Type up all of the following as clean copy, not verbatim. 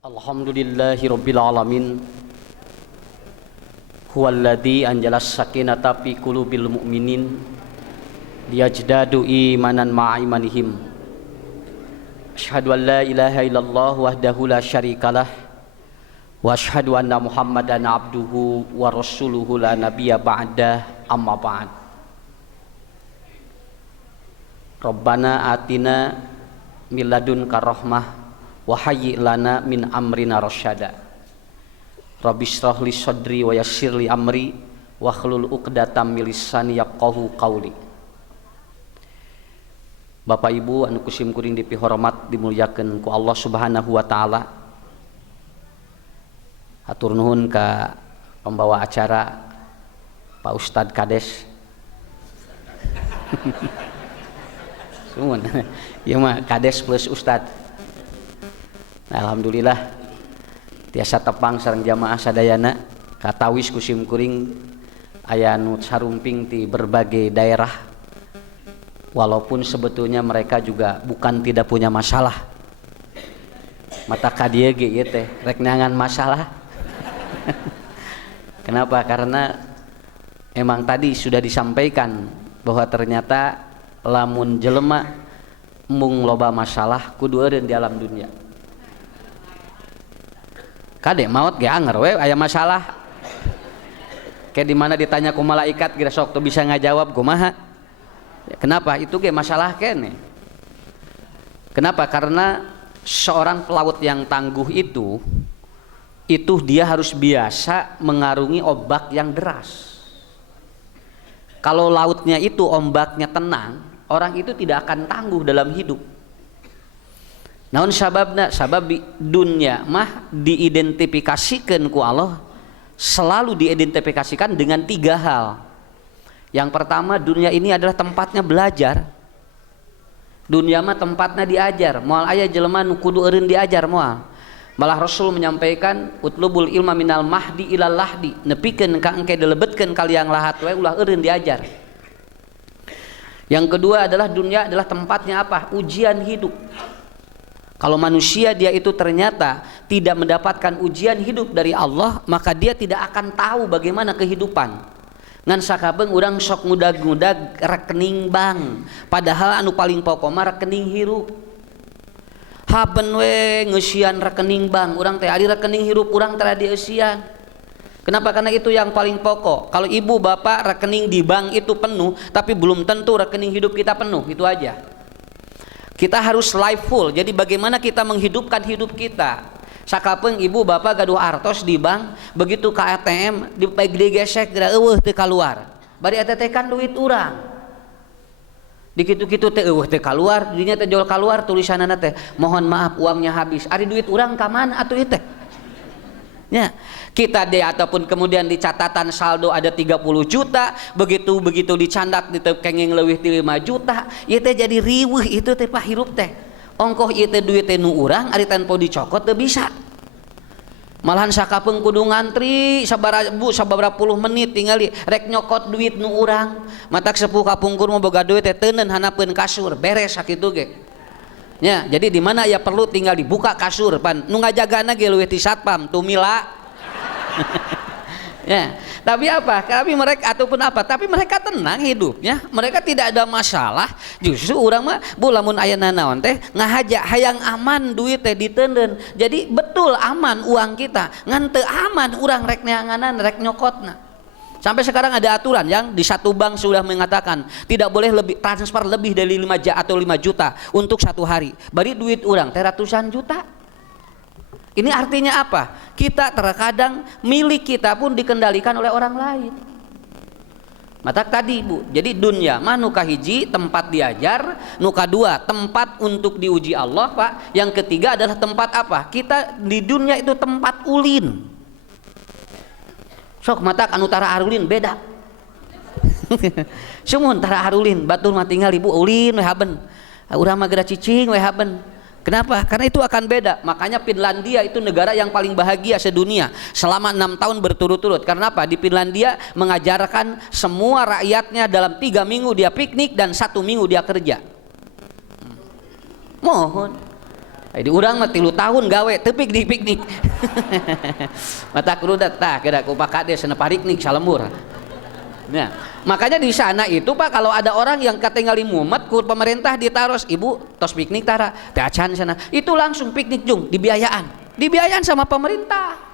Alhamdulillahi rabbil alamin. Huwallazi anjalas sakinata fi qulubil mu'minin liyajdadu imanan ma'a imanihim. Asyhadu an la ilaha illallah wahdahu la syarikalah wa asyhadu anna Muhammadan abduhu wa rasuluhu la nabiyya ba'dah, amma ba'd. Rabbana atina min ladunka rahmah wa hayyi lana min amrina rasyada. Rabbi shrah li sadri wa yassir li amri wa hlul 'uqdatam min lisani yafqahu qawli. Bapak Ibu anu kusim kuring dipihormat dimuliakeun ku Allah Subhanahu wa taala. Hatur nuhun ka pembawa acara Pak Ustadz Kades. Sumun. Ieu mah Kades plus Ustadz. Alhamdulillah tiasa tepang sareng jamaah sadayana katawis kusim kuring aya nu sarumping ti berbagai daerah, walaupun sebetulnya mereka juga bukan tidak punya masalah. Mata kadieu ge ieu teh rek neangan masalah. Kenapa? Karena emang tadi sudah disampaikan bahwa ternyata lamun jelema mung loba masalah kudu eureun di alam dunia. Kade maut ge anger we aya masalah. Kayak di mana ditanya ku malaikat geus sok tuh bisa ngajawab kumaha. Ya, kenapa? Itu ge masalah kene. Kenapa? Karena seorang pelaut yang tangguh itu dia harus biasa mengarungi ombak yang deras. Kalau lautnya itu ombaknya tenang, orang itu tidak akan tangguh dalam hidup. Naon sababna? Sabab dunia mah diidentifikasikan ku Allah, selalu diidentifikasikan dengan tiga hal. Yang pertama, dunia ini adalah tempatnya belajar. Dunia mah tempatnya diajar. Moal aya jelema nu kudu eureun diajar moal. Malah Rasul menyampaikan utlubul ilma minal mahdi ilal lahdi, nepikeun ka engke dilebetkeun ka liang lahat we ulah eureun diajar. Yang kedua adalah dunia adalah tempatnya apa? Ujian hidup. Kalau manusia dia itu ternyata tidak mendapatkan ujian hidup dari Allah, maka dia tidak akan tahu bagaimana kehidupan. Ngan sakabeung urang sok ngudag-ngudag rekening bank, padahal anu paling pokok mah rekening hirup. Haben we ngeusian rekening bank, urang teh ari rekening hirup urang teh dieusian. Kenapa? Karena itu yang paling pokok. Kalau ibu bapak rekening di bank itu penuh, tapi belum tentu rekening hidup kita penuh, itu aja. Kita harus life full. Jadi bagaimana kita menghidupkan hidup kita? Sakapeung ibu bapak gaduh artos di bank, begitu ke ATM digesek geura eueuh teu kaluar. Bari eta teh kan duit urang. Dikitu-kitu teh eueuh teh kaluar, dinya teh jol kaluar tulisanana teh mohon maaf uangnya habis. Ari duit urang ka mana atuh ieu teh? Ya, kita deh ataupun kemudian di catatan saldo ada 30 juta, begitu dicandak di kenging leuwih ti 5 juta, ieu teh jadi riweuh itu teh Pak hirup teh. Ongkoh ieu teh duit teh nu urang ari tanpa dicokot teu bisa. Malahan sakapeung kudu ngantri sabaraha puluh menit tingali rek nyokot duit nu urang. Matak sepuh kapungkur mah boga duit teh teuneun handapkeun kasur, beres sakitu ge. Ya, jadi di mana ya perlu tinggal dibuka kasur pan nu ngajagana ge leuwih ti satpam tumila. Ya, tapi apa? Tapi mereka ataupun apa? Tapi mereka tenang hidupnya, mereka tidak ada masalah. Justru urang mah lamun aya nanaon teh ngahaja hayang aman duit teh diteuneun. Jadi betul aman uang kita, ngan teu aman urang rek neanganan rek nyokotna. Sampai sekarang ada aturan yang di satu bank sudah mengatakan tidak boleh transfer lebih dari 5 juta untuk satu hari. Bari duit urang teh ratusan juta. Ini artinya apa? Kita terkadang milik kita pun dikendalikan oleh orang lain. Mata tadi Bu, jadi dunia mah nu kahiji tempat diajar, nu kadua tempat untuk diuji Allah Pak. Yang ketiga adalah tempat apa? Kita di dunia itu tempat ulin. Sok matak anu tara arulin beda. Sumun tara arulin batur mah tinggal ibu ulin we haben. Urang mah geura cicing we haben. Kenapa? Karena itu akan beda. Makanya Finlandia itu negara yang paling bahagia sedunia selama 6 tahun berturut-turut. Karena apa? Di Finlandia mengajarkan semua rakyatnya dalam 3 minggu dia piknik dan 1 minggu dia kerja. Mohon Di urang mah 3 tahun gawe teu piknik mata kurudat tah kira ku Pak Kades cenah piknik salembur. Nah, makanya di sana itu Pak kalau ada orang yang katingali mumet ku pemerintah ditaros ibu tos piknik tara teh acan sana itu langsung piknik jung dibiayaan sama pemerintah.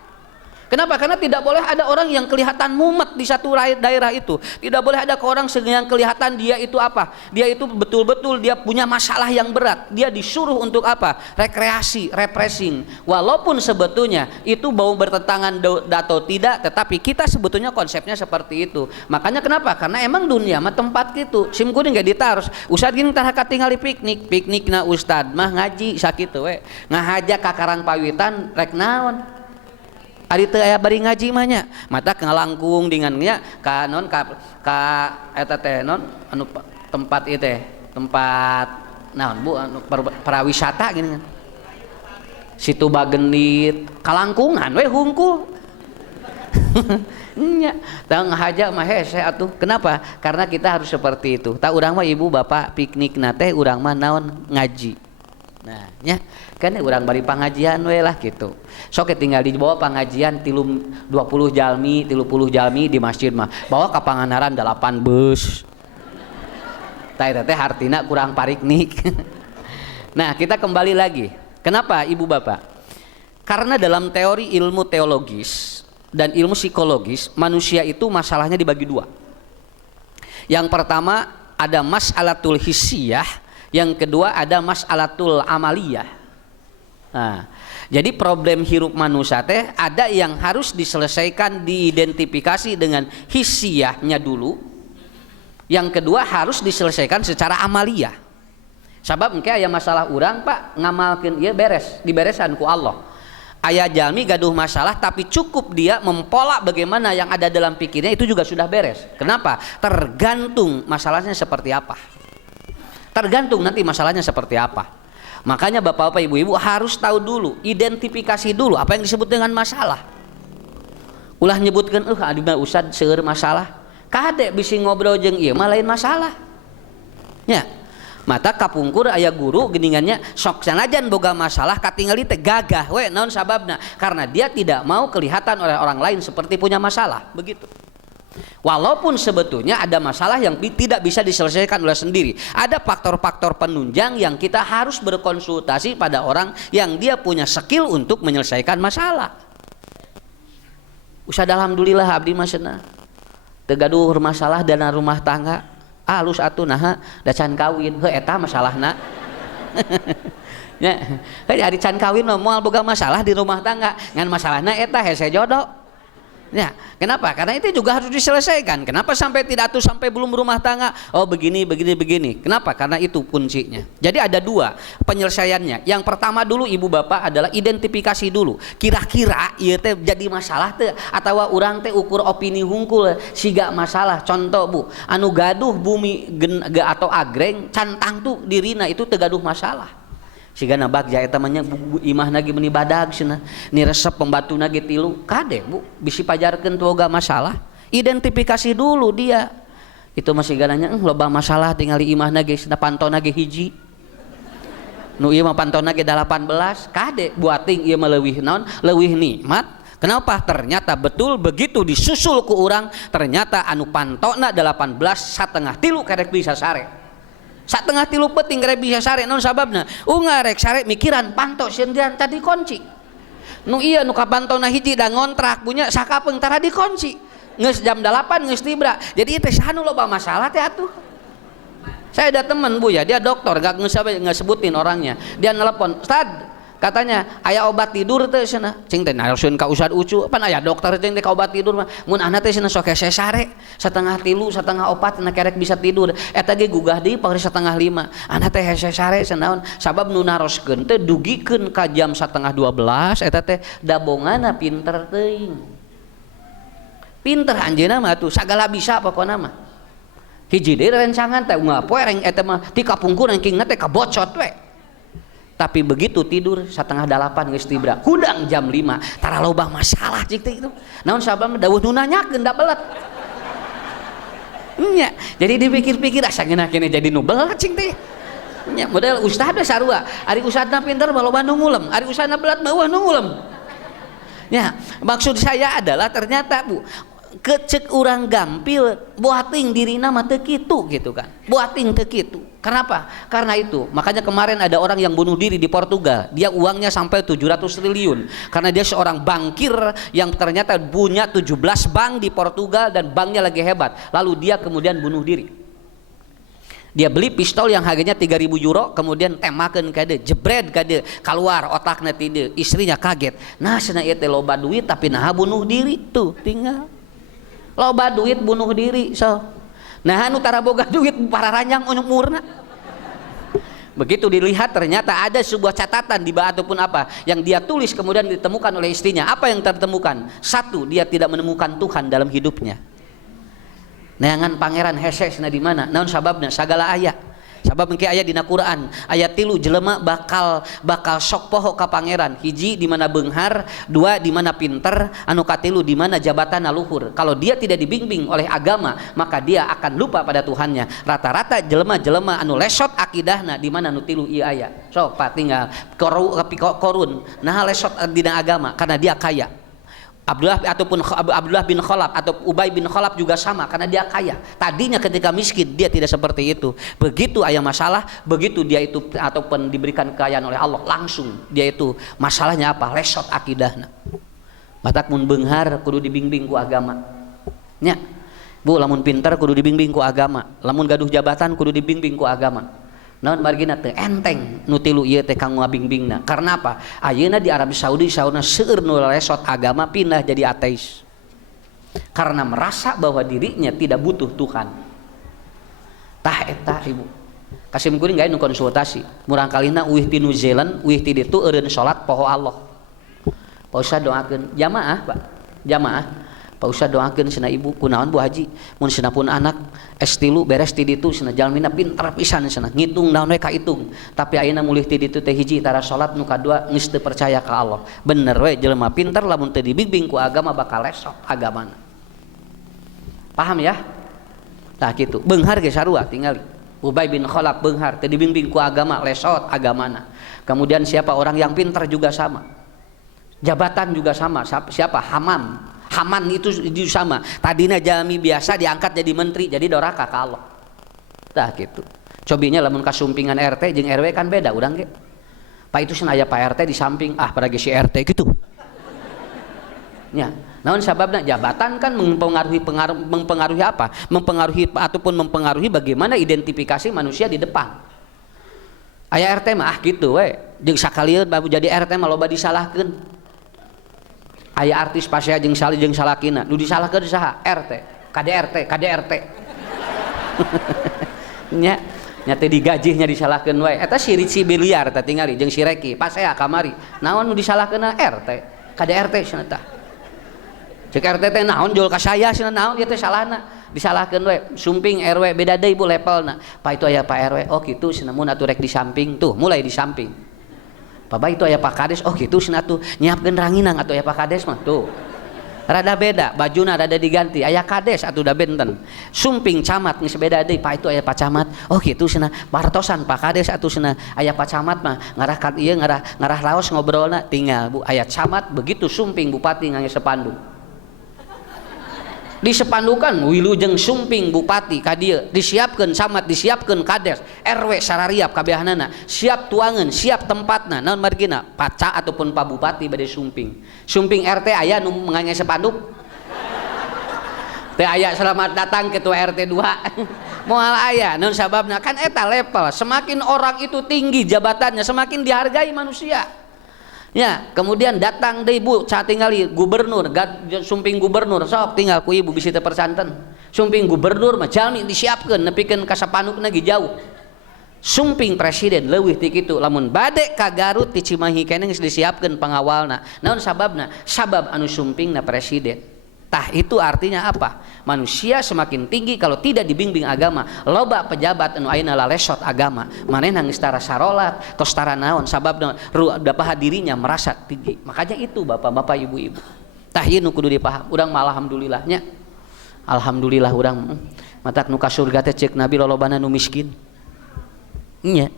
Kenapa? Karena tidak boleh ada orang yang kelihatan mumet di satu daerah itu. Tidak boleh ada orang yang kelihatan dia itu apa? Dia itu betul-betul dia punya masalah yang berat. Dia disuruh untuk apa? Rekreasi, refreshing. Walaupun sebetulnya itu bau bertentangan atau tidak, tetapi kita sebetulnya konsepnya seperti itu. Makanya kenapa? Karena emang dunia mah tempat gitu. Sim kuning gak ditaros. Ustad gini tah katingali piknik na ustad mah ngaji sakitu we. Ngahaja ka Karang Pawitan rek naon? Ari teu aya bari ngaji mah nya mata ngalangkung dingannya ka non ka eta teh non anu tempat ieu teh tempat naon Bu anu prawisata gini kan Situ Bagendit kalangkungan we hungkul nya tang haja mah hese atuh kenapa karena kita harus seperti itu tak urang mah ibu bapak piknik na teh urang mah naon ngaji. Nah, nya kan urang bari pangajian we lah gitu. Sok tinggal di bawah pangajian 20 jalmi, 30 jalmi di masjid mah. Bawa ka Pangandaran 8 bus. Tah eta teh hartina kurang pariknik. Nah, kita kembali lagi. Kenapa Ibu Bapak? Karena dalam teori ilmu teologis dan ilmu psikologis, manusia itu masalahnya dibagi dua. Yang pertama ada mas'alatul hissiyah, yang kedua ada mas'alatul amaliyah. Nah, jadi problem hirup manusia teh ada yang harus diselesaikan diidentifikasi dengan hissiyahnya dulu. Yang kedua harus diselesaikan secara amaliyah. Sabab engke aya masalah urang Pak ngamalkeun ieu beres, diberesan ku Allah. Aya jalmi gaduh masalah tapi cukup dia mempola bagaimana yang ada dalam pikirnya itu juga sudah beres. Kenapa? Tergantung masalahnya seperti apa. Tergantung nanti masalahnya seperti apa. Makanya bapak-bapak ibu-ibu harus tahu dulu, identifikasi dulu apa yang disebut dengan masalah. Ulah nyebutkan adina usad seueur masalah. Kade bisi ngobrol jeung ieu mah lain masalah. Nya. Mata kapungkur aya guru geningannya sok sanajan boga masalah katingali teh gagah we naon sababna? Karena dia tidak mau kelihatan oleh orang lain seperti punya masalah, begitu. Walaupun sebetulnya ada masalah yang tidak bisa diselesaikan oleh sendiri. Ada faktor-faktor penunjang yang kita harus berkonsultasi pada orang yang dia punya skill untuk menyelesaikan masalah. Usah alhamdulillah abdi mah cenah. Teu gaduh masalah dana rumah tangga. Alus atuh naha da can kawin heuh eta masalahna. Nya, ari can kawin mah moal boga masalah di rumah tangga, ngan masalahna eta hese jodoh. Ya, kenapa? Karena itu juga harus diselesaikan. Kenapa sampai tidak tuh sampai belum rumah tangga? Oh begini. Kenapa? Karena itu kuncinya. Jadi ada dua penyelesaiannya. Yang pertama dulu ibu bapak adalah identifikasi dulu. Kira-kira ieu teh jadi masalah teh atawa urang teh ukur opini hungkul siga masalah. Contoh Bu, anu gaduh bumi atau agreng cantang tuh dirina itu teu gaduh masalah. Sigana bagja eta mah nya imah nagi meuni badag cenah ni resep pembatu nagi 3 kade Bu bisi pajarkeun boga masalah identifikasi dulu dia itu masih gananya loba masalah tingali imah nagi cenah pantona ge hiji nu ieu mah pantona ge 18 kade buating ieu mah leuwih naon leuwih nikmat. Kenapa? Ternyata betul begitu disusul ku urang ternyata anu pantona 18 satengah 3 karek bisa sare. Satengah 3 peting rek bisa sare naon sababna? Ngarek sare mikiran panto sendirian tadi kunci. Nu ieu nu kapantona hiji da ngontrak punya sakapeung tara dikunci. Geus jam 8 geus tibra. Jadi teh saha nu loba masalah teh atuh. Saya ada teman Bu ya, dia dokter gak ngesebutin orangnya. Dia nelpon, "Ustad, katanya aya obat tidur teh cenah." Cing teh narosun ka Ustad Ucu, pan aya dokter teh ka obat tidur mah. Mun anak teh cenah sok hese sare, setengah 3, setengah 4 cenah kerek bisa tidur. Eta ge gugah deui pangri setengah 5. Anak teh hese sare cenah sabab nu naroskeun teh dugikeun ka jam setengah 12 eta teh dabongana pinter teuing. Pinter anjeunna mah atuh sagala bisa pokona mah. Hiji deui rencangan teh ngapoe reng eta mah ti kapungkur rankingna teh kabocot we. Tapi begitu tidur setengah 8 geus tibra hudang jam 5 tara loba masalah cik teh itu naon sabab dawuh nu nanyakeun da belet nya jadi dipikir-pikir asa geuna kene jadi nu belet cik teh nya model ustad sarua ari ustadna pinter loba nu ngulem ari ustadna belat mah nu ngulem ya maksud saya adalah ternyata Bu kecek urang gampil buating dirina mah teu kitu gitu kan buating teu kitu kenapa karena itu makanya kemarin ada orang yang bunuh diri di Portugal dia uangnya sampai 700 triliun karena dia seorang bankir yang ternyata punya 17 bank di Portugal dan banknya lagi hebat lalu dia kemudian bunuh diri dia beli pistol yang harganya 3.000 euro kemudian temakeun ka dieu jebret ka dieu keluar otakna ti dieu istrinya kaget nah cenah ieu teh loba duit tapi nah bunuh diri tuh tinggal loba duit bunuh diri so nah anu tara boga duit para ranjang umurna begitu dilihat ternyata ada sebuah catatan di bawah ataupun apa yang dia tulis kemudian ditemukan oleh istrinya apa yang tertemukan satu dia tidak menemukan Tuhan dalam hidupnya neangan pangeran Heses na di mana naon sababna sagala aya sabab engke aya dina Quran ayat 3 jelema bakal sok poho ka pangeran hiji di mana beunghar dua di mana pinter anu katilu di mana jabatanna luhur kalau dia tidak dibimbing oleh agama maka dia akan lupa pada Tuhannya rata-rata jelema-jelema anu lesot akidahna di mana nu tilu ieu aya sok tinggal korun nah lesot dina agama karena dia kaya Abdullah bin Khalaf atau Ubay bin Khalaf juga sama karena dia kaya tadinya ketika miskin dia tidak seperti itu begitu aya masalah begitu dia itu ataupun diberikan kekayaan oleh Allah langsung dia itu masalahnya apa lesot akidahna batak mun beunghar kudu dibimbing ku agama nya Bu lamun pinter kudu dibimbing ku agama lamun gaduh jabatan kudu dibimbing ku agama naon margina teu enteng nu tilu ieu teh kanggo ngabingbingna karena apa ayeuna di Arab Saudi sauna seueur nu lesot agama pindah jadi ateis karena merasa bahwa dirinya tidak butuh Tuhan tah eta Ibu kasim kuring gawe nu konsultasi murang kalina uih ti New Zealand uih ti ditu eureun salat poho Allah Pak Ustad doakeun jamaah Pak jamaah Pak Ustad doakeun cenah ibu kunaon Bu Haji mun cenah pun anak S3 beres ti ditu cenah jalmina pinter pisan cenah ngitung naon we kahitung tapi ayeuna mulih ti ditu teh hiji tara salat nu kadua geus teu percaya ka Allah bener we jelema pinter lamun teu dibimbing ku agama bakal lesok agamana paham ya tah kitu beunghar ge sarua tingali Ubay bin Khalaf beunghar teu dibimbing ku agama lesot agamana kemudian siapa orang yang pinter juga sama jabatan juga sama siapa Haman itu sama tadinya jalmi biasa diangkat jadi menteri jadi doraka ka Allah tah gitu cobinya lamun kasumpingan RT jeung RW kan beda urang ge Pak itu cenah aya Pak RT di samping pada si RT gitu nya naon sababna jabatan kan mempengaruhi apa mempengaruhi ataupun mempengaruhi bagaimana identifikasi manusia di depan aya RT mah gitu we jeung sakalieu baru jadi RT mah loba disalahkeun aya artis pasea jeung sali jeung salakina nu disalahkeun saha RT KDRT nya teh digajihnya disalahkeun wae eta si Ritsi Biliar teh tingali jeung si Reki pasea kamari naon nu disalahkeunna RT KDRT cenah tah cek RT teh naon jual ka saya cenah naon ieu teh salahna disalahkeun we sumping RW beda deui Bu levelna Pak itu aya Pak RW oh kitu cenah mun atuh rek di samping tuh mulai di samping Bapak itu aya Pak Kades oh gitu cenah tuh nyiapkeun ranginang atuh aya Pak Kades mah tuh rada beda bajuna rada diganti aya Kades atuh da benten sumping camat geus beda deui Pak itu aya Pak Camat oh gitu cenah partosan Pak Kades atuh cenah aya Pak Camat mah ngarah ka ieu ngarah raos ngobrolna tinggal Bu aya camat begitu sumping bupati ngangge sepanduk disepandukan wilujeng sumping bupati ka dieu disiapkeun camat disiapkeun kades RW sarariap kabehanana siap tuangan siap tempatna naon margina paca ataupun pak bupati bade sumping RT aya nu ngangge sepanduk teh aya selamat datang ketua RT 2 moal aya naon sababna kan eta level semakin orang itu tinggi jabatannya semakin dihargai manusia ya kemudian datang deh Bu saat tinggali gubernur sumping gubernur sok tinggal ku ibu bisa tersanten sumping gubernur mah jalmi disiapkeun nepikeun ka sapanukna ge jauh sumping presiden leuwih ti kitu lamun bade ka Garut ti Cimahi keneh geus disiapkeun pangawalna naon sababna sabab anu sumpingna presiden tah itu artinya apa manusia semakin tinggi kalau tidak dibimbing agama loba pejabat anu ayeuna lalesot agama manehna geus tara sarolat tos tara naon sababna dapaha dirinya merasa tinggi makanya itu bapak-bapak ibu-ibu tah ieu nu kudu dipaham urang mah alhamdulillahnya alhamdulillah urang matak nu ka surga teh ceuk Nabi lolobana nu miskin nya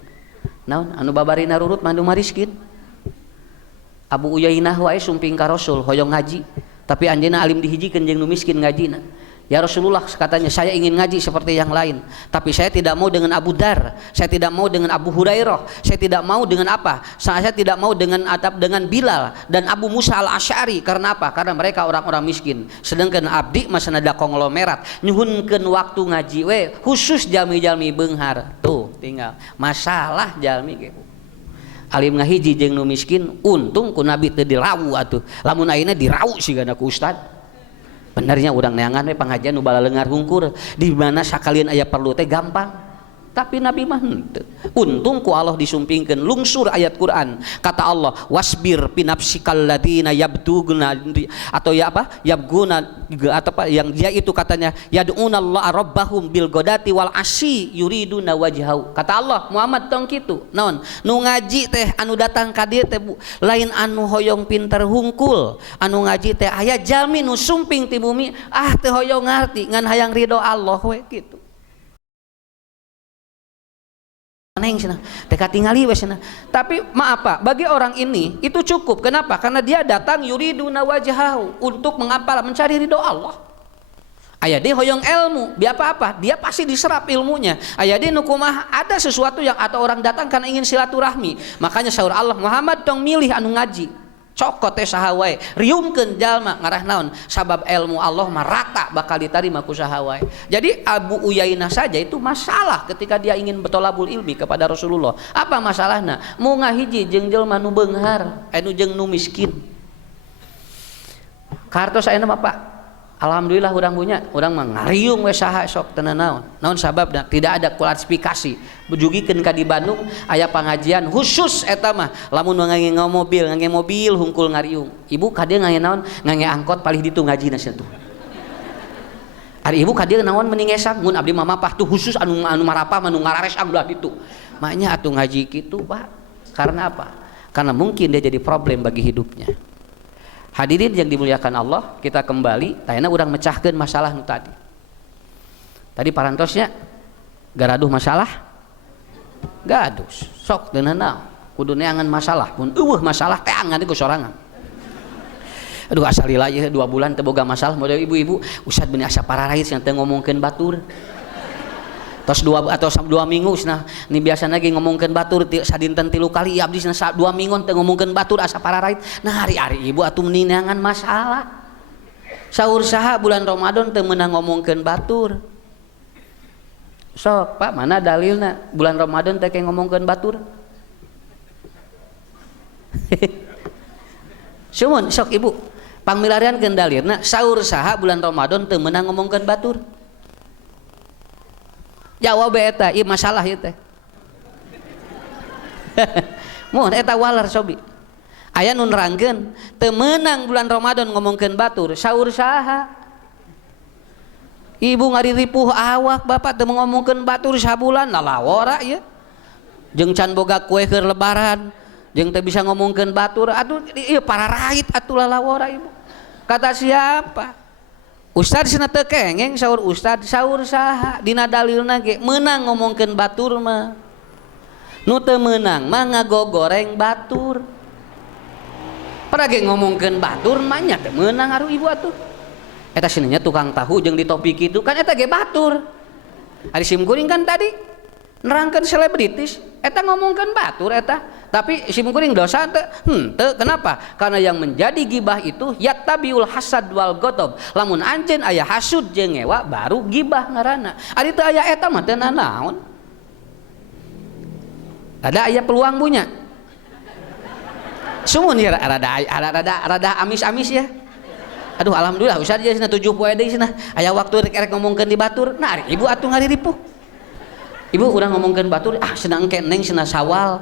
naon anu babari narurut mandu mariskin. Abu Uyainah wae sumping ka Rasul hoyong ngaji, tapi anjeunna alim dihijikeun jeung nu miskin ngajina. Ya Rasulullah, katanya saya ingin ngaji seperti yang lain, tapi saya tidak mau dengan Abu Dar, saya tidak mau dengan Abu Hurairah, saya tidak mau dengan apa? Saya tidak mau dengan Bilal dan Abu Musa al-Asy'ari. Karena apa? Karena mereka orang-orang miskin. Sedangkan abdi masana da konglomerat nyuhunkeun waktu ngaji we khusus jalmi-jalmi beunghar. Tuh tinggal masalah jalmi ge. Alim ngahiji jeung nu miskin untung ku Nabi teu dirawu atuh. Lamun ayeuna dirawu sigana ku ustad. Benernya urang neangan we pangajian nu bala leungar hungkur di mana sakalian aya perlu teh gampang. Tapi Nabi mah henteu. Untung ku Allah disumpingkeun lungsur ayat Quran. Kata Allah, wasbir pinapsikal ladina yabtuguna atau ya apa? Yabguna atau apa yang dia itu katanya yad'unallaha rabbahum bil godati wal asyi yuriduna wajhahu. Kata Allah, Muhammad tong kitu. Naon? Nu ngaji teh anu datang ka dieu teh lain anu hoyong pinter hungkul. Anu ngaji teh aya jalmi nu sumping ti bumi, teh hoyong ngarti ngan hayang ridho Allah we kitu. Teka tingali wesna. Tapi maaf Pak, bagi orang ini itu cukup. Kenapa? Karena dia datang yuriduna wajhahu untuk mengapa? Mencari ridho Allah. Aya dia hoyong ilmu, biar apa? Dia pasti diserap ilmunya. Aya dia nukumah ada sesuatu yang atau orang datang karena ingin silaturahmi. Makanya sahur Allah, Muhammad dong milih anu ngaji. Cokot teh saha wae, riungkeun jalma ngarah naon? Sabab ilmu Allah mah rata bakal ditarima ku saha wae. Jadi Abu Uyainah saja itu masalah ketika dia ingin bertolabul ilmi kepada Rasulullah. Apa masalahna? Mau ngahiji jeung jelma nu beunghar, anu jeung nu miskin. Kartos ayeuna mah Pak, alhamdulillah urang punya, urang mah ngariung we saha sok teu naon. Naon sababna? Tidak ada klasifikasi. Bujugikeun ka di Bandung aya pangajian khusus eta mah lamun ngangge mobil hungkul ngariung. Ibu ka dieu ngangge naon? Ngangge angkot palih ditu ngajina sia tuh. Ari ibu ka dieu naon mending ngesak mun abdi mah mapah tuh khusus anu marapah anu ngarares anglah ditu. Maknya atuh ngaji kitu Pak. Karena apa? Karena mungkin dia jadi problem bagi hidupnya. Hadirin yang dimuliakan Allah, kita kembali tayana urang mecahkeun masalah nu tadi. Tadi parantosnya garaduh masalah gaduh sok teu naon kudu neangan masalah pun eueuh masalah teh angan ku sorangan. Aduh asal lila ieu 2 bulan teu boga masalah model ibu-ibu usad beuni asa pararait yang teu ngomongkeun batur. Tos 2 atau 2 minggu cenah ni biasana ge ngomongkeun batur sadinten 3 kali ieu abdi cenah 2 minggu teu ngomongkeun batur asa pararait. Nah hari-hari ibu atuh meni neangan masalah. Saur saha bulan Ramadan teu meunang ngomongkeun batur. Sok Pak, mana dalilna bulan Ramadan teh ngomongkeun batur? Sumun sok ibu pangmilariankeun dalilna saur saha bulan Ramadan teu meunang ngomongkeun batur? Jawab eta ieu masalah ieu teh. Mun eta walar sobi. Aya nu nerangkeun teu meunang bulan Ramadan ngomongkeun batur, saur saha? Ibu ngariripuh awak bapak teu ngomongkeun batur sabulan lalawora ya. Jeung can boga kue keur lebaran, jeung teu bisa ngomongkeun batur, atuh ieu pararait atuh lalawora ibu. Kata siapa? Ustad cenah teu kengeng saur ustad, saur saha? Dina dalilna ge meunang ngomongkeun batur mah. Nu teu meunang mah ngagogoreng batur. Pada ge ngomongkeun batur mah nya teu meunang aruh ibu atuh. Eta sinanya tukang tahu jeung di topik itu kan eta ge batur. Ari sim kuring kan tadi nerangkeun selebritis, eta ngomongkeun batur eta. Tapi sim kuring dosa teu? Henteu. Kenapa? Karena yang menjadi gibah itu yattabiul hasad wal ghadab. Lamun anjeun aya hasud jeung ngewa baru gibah ngaranna. Ari teu aya eta mah teu naon. Ada aya peluang punya. Sumun ya rada amis-amis ya. Aduh alhamdulillah usah dia cenah 7 poe deui cenah aya waktu rek ngomongkeun di batur. Nah ibu atuh ngariripuh. Ibu urang ngomongkeun batur cenah engke neng cenah Sawal.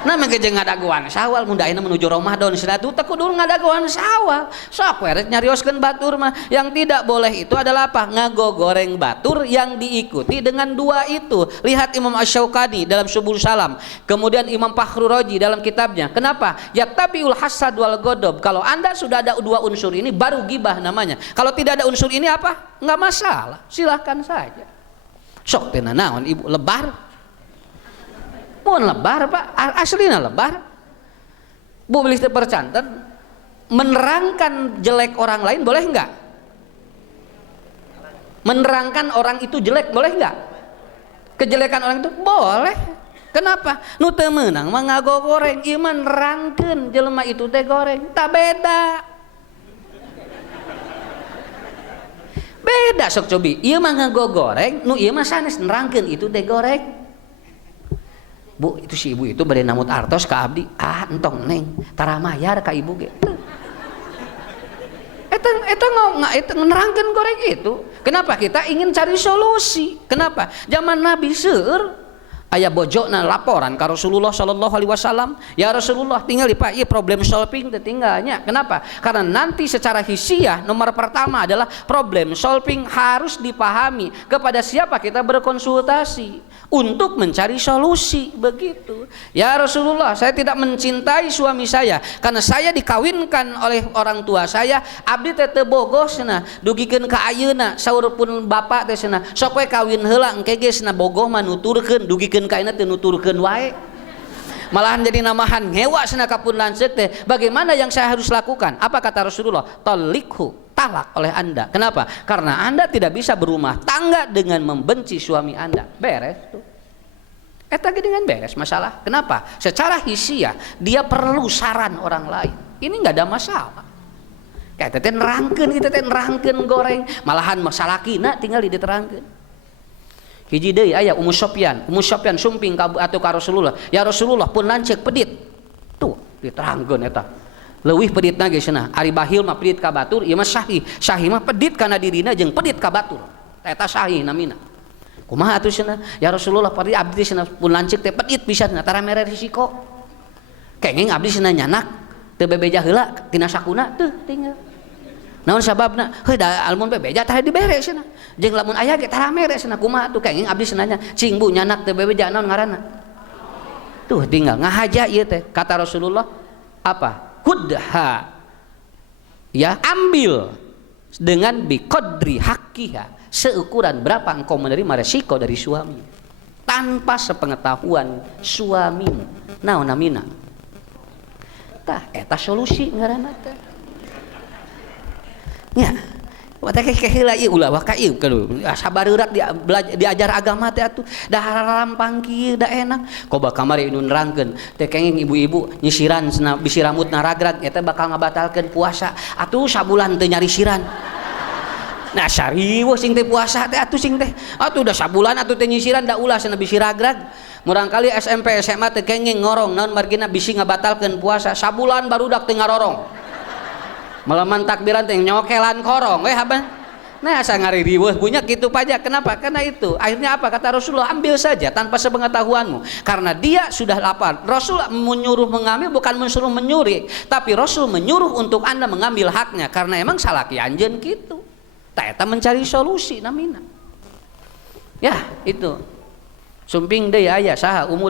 Nah mangke jeung ngadaguan Sawal mun ayeuna menuju Ramadan cenah tuh teu kudu ngadaguan Sawal. Sok we rek nyarioskeun batur mah. Yang tidak boleh itu adalah apa? Ngagogoreng batur yang diikuti dengan 2 itu. Lihat Imam Asy-Syaukani dalam Subul Salam. Kemudian Imam Fakhrur Razi dalam kitabnya. Kenapa? Yattabiul hasad wal ghadab. Kalau Anda sudah ada 2 unsur ini baru gibah namanya. Kalau tidak ada unsur ini apa? Enggak masalah. Silahkan saja. Sok teu naon ibu lebar. Mun lebar Pak, aslina lebar. Bu beli percanten, menerangkan jelek orang lain boleh enggak? Menerangkan orang itu jelek boleh enggak? Kejelekan orang itu boleh. Kenapa? Nu teu meunang mah ngagogoreng, ieu mah nerangkeun jelema itu teh goreng, tak beda. Beda sok cobi, ieu mah ngagogoreng, nu ieu mah sanes nerangkeun itu teh goreng. Bu, itu si ibu itu bade namut artos ka abdi, entong neng, tara mayar ka ibu ge. Eta nerangkeun goreng itu. Kenapa kita ingin cari solusi? Kenapa? Zaman Nabi seueur aya bojona laporan ka Rasulullah sallallahu alaihi wasallam, ya Rasulullah tinggal Pak, ieu problem solving teh tinggalnya. Kenapa? Karena nanti secara hisiah nomor pertama adalah problem solving harus dipahami kepada siapa kita berkonsultasi untuk mencari solusi begitu. Ya Rasulullah, saya tidak mencintai suami saya karena saya dikawinkan oleh orang tua saya, abdi teh teu bogosna dugikeun ka ayeuna saur pun bapak teh cenah sok we kawin heula engke ge cenah bogoh mah nuturkeun dugikeun ka ayeuna teh nuturkeun wae. Malahan jadi namahan ngewa cenah kapun lanceuk teh. Bagaimana yang saya harus lakukan? Apa kata Rasulullah? Talikhu, talak oleh Anda. Kenapa? Karena Anda tidak bisa berumah tangga dengan membenci suami Anda. Beres tuh. Eta dengan beres masalah. Kenapa? Secara hisiah dia perlu saran orang lain. Ini nggak ada masalah. Kayak teh nerangkeun, kita teh nerangkeun goreng. Malahan masalah kina tinggal diterangkeun. Hiji deui aya Ummu Sofyan sumping ka atuh ka Rasulullah. Ya Rasulullah pun lanceuk pedit. Tuh diterangkeun eta. Leuwih peditna ge cenah. Ari bahil mah pedit ka batur, ieu mah sahih. Sahih mah pedit kana dirina jeung pedit ka batur. Eta sahih namina. Kumaha atuh cenah? Ya Rasulullah pari abdi cenah pun lanceuk teh pedit pisan tara mere risiko. Kenging abdi cenah nyanak teu bebeja heula tina sakuna teu tinggal. Naon sababna? Heuh da almun bebeja tah dibere cenah. Jeung lamun aya ge tara mere cenah kumaha atuh kenging abdi cenah nya cing bu nyanak teu bebeja naon ngaranna? Tuh tinggal ngahaja ieu teh kata Rasulullah apa? Kudha. Ya, ambil dengan biqadri haqqiha. Seukuran berapa engkau menerima resiko dari suami tanpa sepengetahuan suamimu. Naon namina? Tah eta solusi ngaranna teh. Nya, wata ke heula ieu ulah ka ieu kudu sabareurak diajar agama teh atuh. Da rampang kieu da enak. Koba kamari nu nerangkeun teh kenging ibu-ibu nyisiran cenah bisi rambutna ragrag eta bakal ngabatalkeun puasa. Atuh sabulan teu nyari siran. Nah sariweuh sing teh puasa teh atuh sing teh atuh udah sabulan atuh teh nyisiran da ulah cenah bisi ragrag. Murangkali SMP SMA teh kenging ngorong naon margina bisi ngabatalkeun puasa sabulan barudak teu ngarorong. Malaman takbiran teh nyokelan korong we haban. Nah asa ngaririweuh bunyak kitu pajak. Kenapa? Karena itu akhirnya apa kata Rasulullah, ambil saja tanpa sepengetahuanmu karena dia sudah lapar. Rasul menyuruh mengambil bukan mensuruh menyuri, tapi Rasul menyuruh untuk Anda mengambil haknya karena emang salah ki anjeun kitu. Eta mencari solusi namina. Ya itu sumping deui aya saha Ummu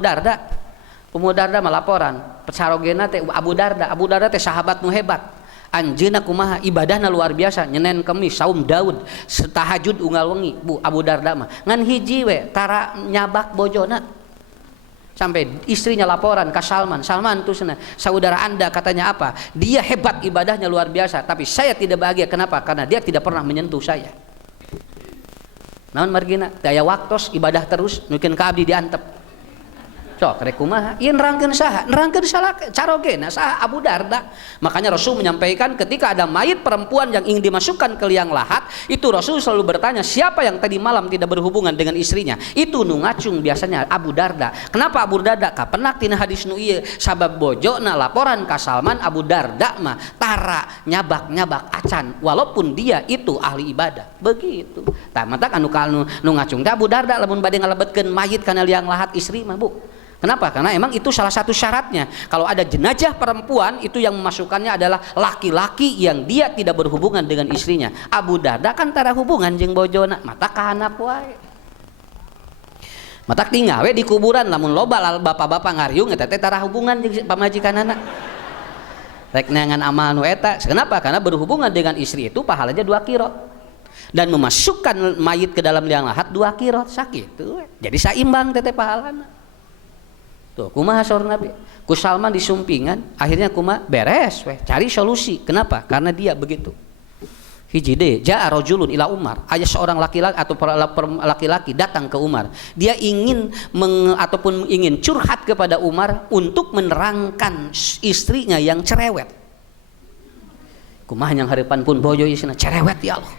Darda melaporan pesarogena teh Abu Darda teh sahabat nu hebat. Anjeunna kumaha ibadahna luar biasa, Nyenen Kemis saum Daud tahajud unggal wengi. Bu Abu Darda mah ngan hiji we tara nyabak bojona sampai istrinya laporan ke Salman tuh sana saudara Anda katanya apa, dia hebat ibadahnya luar biasa tapi saya tidak bahagia. Kenapa? Karena dia tidak pernah menyentuh saya. Naon margina daya waktos ibadah terus mungkin ka abdi diantep sok rek kumaha ieu nerangkeun saha salah carogena saha Abu Darda. Makanya Rasul menyampaikan ketika ada mayit perempuan yang ingin dimasukkan ke liang lahat itu Rasul selalu bertanya siapa yang tadi malam tidak berhubungan dengan istrinya. Itu nu ngacung biasanya Abu Darda. Kenapa Abu Darda? Kapenak tina hadis nu ieu sabab bojona laporan ka Salman Abu Darda mah tara nyabak acan walaupun dia itu ahli ibadah begitu. Tah matak anu ngacung teh Abu Darda lamun bade ngalebetkeun mayit kana liang lahat istri mah Bu. Kenapa? Karena emang itu salah satu syaratnya. Kalau ada jenazah perempuan itu yang memasukkannya adalah laki-laki yang dia tidak berhubungan dengan istrinya. Abu Darda kan tara hubungan jeung bojona, mata kahanap wae. Mata tinggal we di kuburan lamun loba bapak-bapak ngariung eta teh tara hubungan jeung pamajikanana. Rek neangan amal nu eta. Kenapa? Karena berhubungan dengan istri itu pahalanya 2 qiraat. Dan memasukkan mayit ke dalam liang lahat 2 qiraat sakitu. Jadi saimbang teh pahalana. Tuh kumaha saur Nabi ku Salman disumpingan, akhirnya kumaha beres weh, cari solusi. Kenapa? Karena dia begitu. Hiji deui jaa rajulun ila Umar, aya seorang laki-laki atau laki-laki datang ke Umar, dia ingin ataupun ingin curhat kepada Umar untuk menerangkan istrinya yang cerewet. Kumaha yang harapan pun bojo ieu cenah cerewet ya Allah,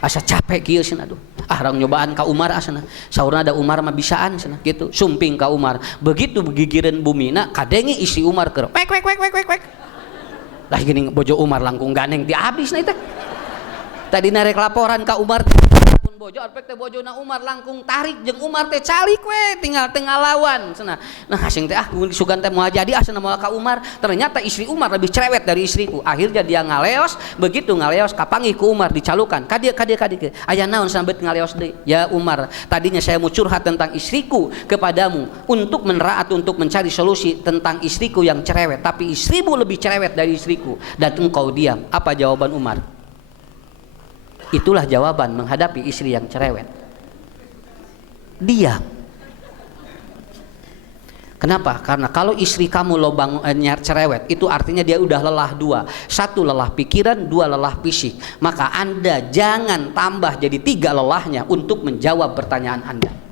asa capek kieu cenah, aduh rang nyobaan ka Umar asana. Saurna ada Umar mah bisaan cenah gitu, sumping ka Umar. Begitu begigireun bumina kadenge isi Umar keur wek wek wek wek wek wek. Lah gini bojo Umar langkung ganeng ti abis na teh. Tadi narek laporan ka Umar pun bojo arpek teh bojona Umar langkung tarik jeung Umar teh calik we tinggal lawan cenah. Nah asing teh sugan teh moal jadi asana moal ka Umar, ternyata istri Umar lebih cerewet dari istriku. Akhirnya dia ngaleos, begitu ngaleos kapanggih ku Umar dicalukan. Ka dia aya naon sambat ngaleos deui? Ya Umar, tadinya saya mau curhat tentang istriku kepadamu untuk meneraat untuk mencari solusi tentang istriku yang cerewet, tapi istrimu lebih cerewet dari istriku dan engkau diam. Apa jawaban Umar? Itulah jawaban menghadapi istri yang cerewet. Diam. Kenapa? Karena kalau istri kamu cerewet, itu artinya dia udah lelah dua. Satu lelah pikiran, dua lelah fisik. Maka Anda jangan tambah jadi tiga lelahnya untuk menjawab pertanyaan Anda.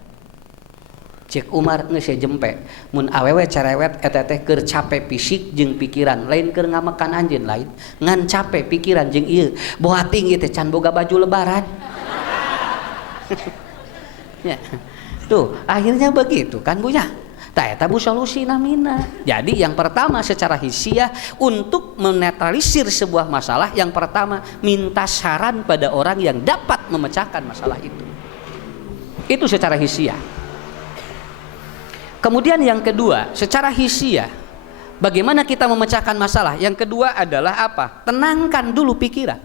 Cek Umar geus jempe, mun awewe cerewet eta teh keur capek fisik jeung pikiran, lain keur ngamakan anjeun lain, ngan capek pikiran jeung ieu. Boating ieu teh can boga baju lebaran. Ya. Tuh, akhirnya begitu kan Bu ya. Tah eta Bu solusi namina. Jadi yang pertama secara hisiah untuk menetralisir sebuah masalah, yang pertama minta saran pada orang yang dapat memecahkan masalah itu. Itu secara hisiah. Kemudian yang kedua, secara hisiah, bagaimana kita memecahkan masalah? Yang kedua adalah apa? Tenangkan dulu pikiran.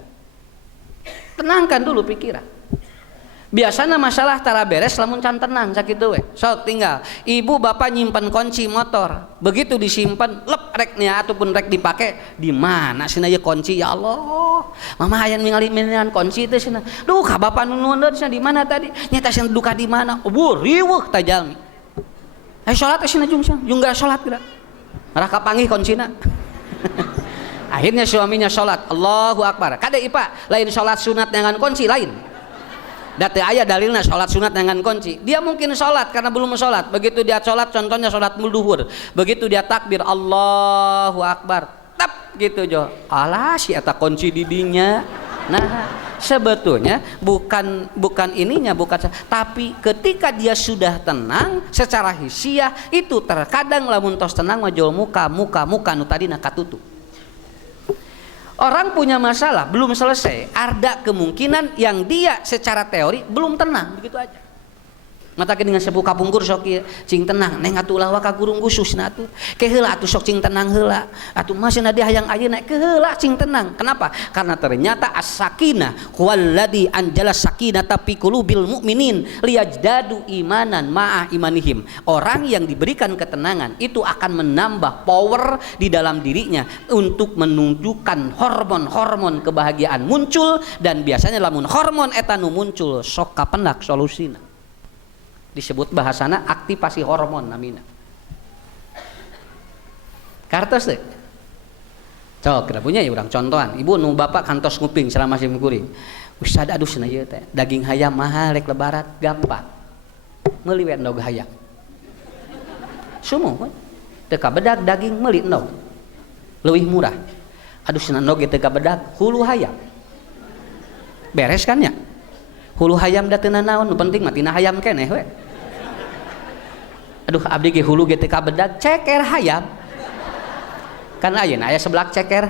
Tenangkan dulu pikiran. Biasanya masalah tara beres lamun can tenang sakitu we. Sok tinggal ibu bapak nyimpan kunci motor. Begitu disimpan, lep reknya ataupun rek dipake, di mana cenah ieu kunci ya Allah. Mama hayang ningali menean kunci teh cenah. Duh ka bapak nunueun cenah di mana tadi? Nya teh duka di mana? Oh, riweuh ta jalmi. Sholat asina jung gak sholat geura. Raka panggih kuncina. Akhirnya suaminya sholat, Allahu Akbar. Kade ipa, lain sholat sunat dengan kunci lain. Date aya dalilna sholat sunat dengan kunci. Dia mungkin sholat karena belum sholat. Begitu dia sholat, contohnya sholat duhur. Begitu dia takbir, Allahu Akbar. Tap gitu jo. Alah si eta kunci didinya. Nah, sebetulnya bukan ininya, tapi ketika dia sudah tenang secara hisiah itu terkadang lamun tos tenang majul muka nu tadina katutup. Orang punya masalah belum selesai, ada kemungkinan yang dia secara teori belum tenang, begitu aja. Matakeun dengan sepuh kapungkur sok ieu cing tenang neng atuh ulah ka gurung khususna atuh ke heula atuh sok cing tenang heula atuh masih dia hayang ayeuna ke heula cing tenang. Kenapa? Karena ternyata as-sakinah huwallazi anjala sakinata fi qulubil mu'minin liyajdadu imanan ma'a imanihim. Orang yang diberikan ketenangan itu akan menambah power di dalam dirinya untuk menunjukkan hormon-hormon kebahagiaan muncul, dan biasanya lamun hormon eta nu muncul sok kapendak solusina. Disebut bahasana aktivasi hormon namina. Kartos deh. Cok, kita punya ya urang contohan. Ibu nu bapak kantos nguping selama musim kuring. Ustad aduh cenah ieu teh. Daging hayam mahal rek lebaran gampang. Meuli we endog hayam. Sumuh teu kabedag daging meuli endog. Leuwih murah. Aduh cenah endog teu kabedag hulu hayam. Beres kan ya? Hulu hayam da teu naon, nu penting mah tina hayam keneh we. Aduh abdi ge hulu ge teu kabedag, ceker hayam. Kan ayeuna aya seblak ceker.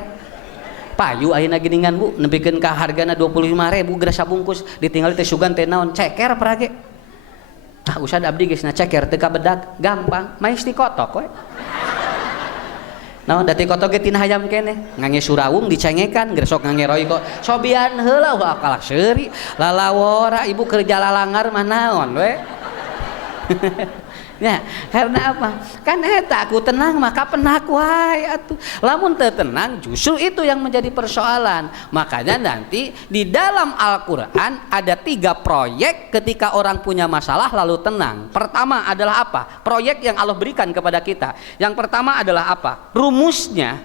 Payu ayeuna geuningan Bu, nepikeun ka hargana 25.000 geura sabungkus, ditinggal teh sugan teh naon, ceker prage. Tah usad abdi geus na ceker teu kabedag, gampang, maes ti kotok we. Naon da ti kotok ge tina hayam keneh, ngange surawung dicengekan, geus sok ngange roy kok. Sobian heula ulah kalak seuri, lalawora ibu kerja lalangar mah naon we. Ya, karena apa? Kan eta aku tenang maka penak wae atuh. Lamun teu tenang justru itu yang menjadi persoalan. Makanya nanti di dalam Al-Qur'an ada 3 proyek ketika orang punya masalah lalu tenang. Pertama adalah apa? Proyek yang Allah berikan kepada kita. Yang pertama adalah apa? Rumusnya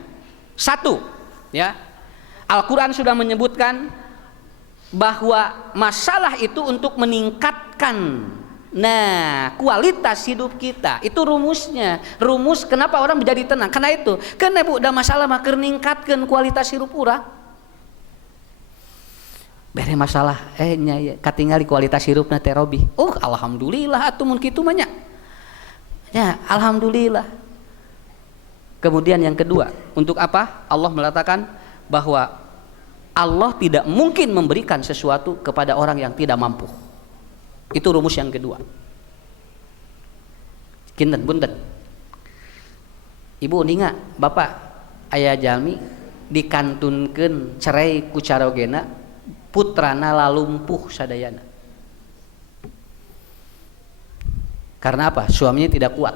1, ya. Al-Qur'an sudah menyebutkan bahwa masalah itu untuk meningkatkan kualitas hidup kita. Itu rumusnya. Rumus kenapa orang menjadi tenang? Karena itu. Karena bu, udah masalah mah keur ningkatkeun kualitas hidup urang. Bere masalah nya ya katingali kualitas hirupna teh Robi. Alhamdulillah atuh mun kitu mah nya. Ya, alhamdulillah. Kemudian yang kedua, untuk apa? Allah mengatakan bahwa Allah tidak mungkin memberikan sesuatu kepada orang yang tidak mampu. Itu rumus yang kedua. Kinten punten. Ibu ninga, bapak aya jalmi dikantunkeun cerai ku carogena putrana lalumpuh sadayana. Karena apa? Suaminya tidak kuat.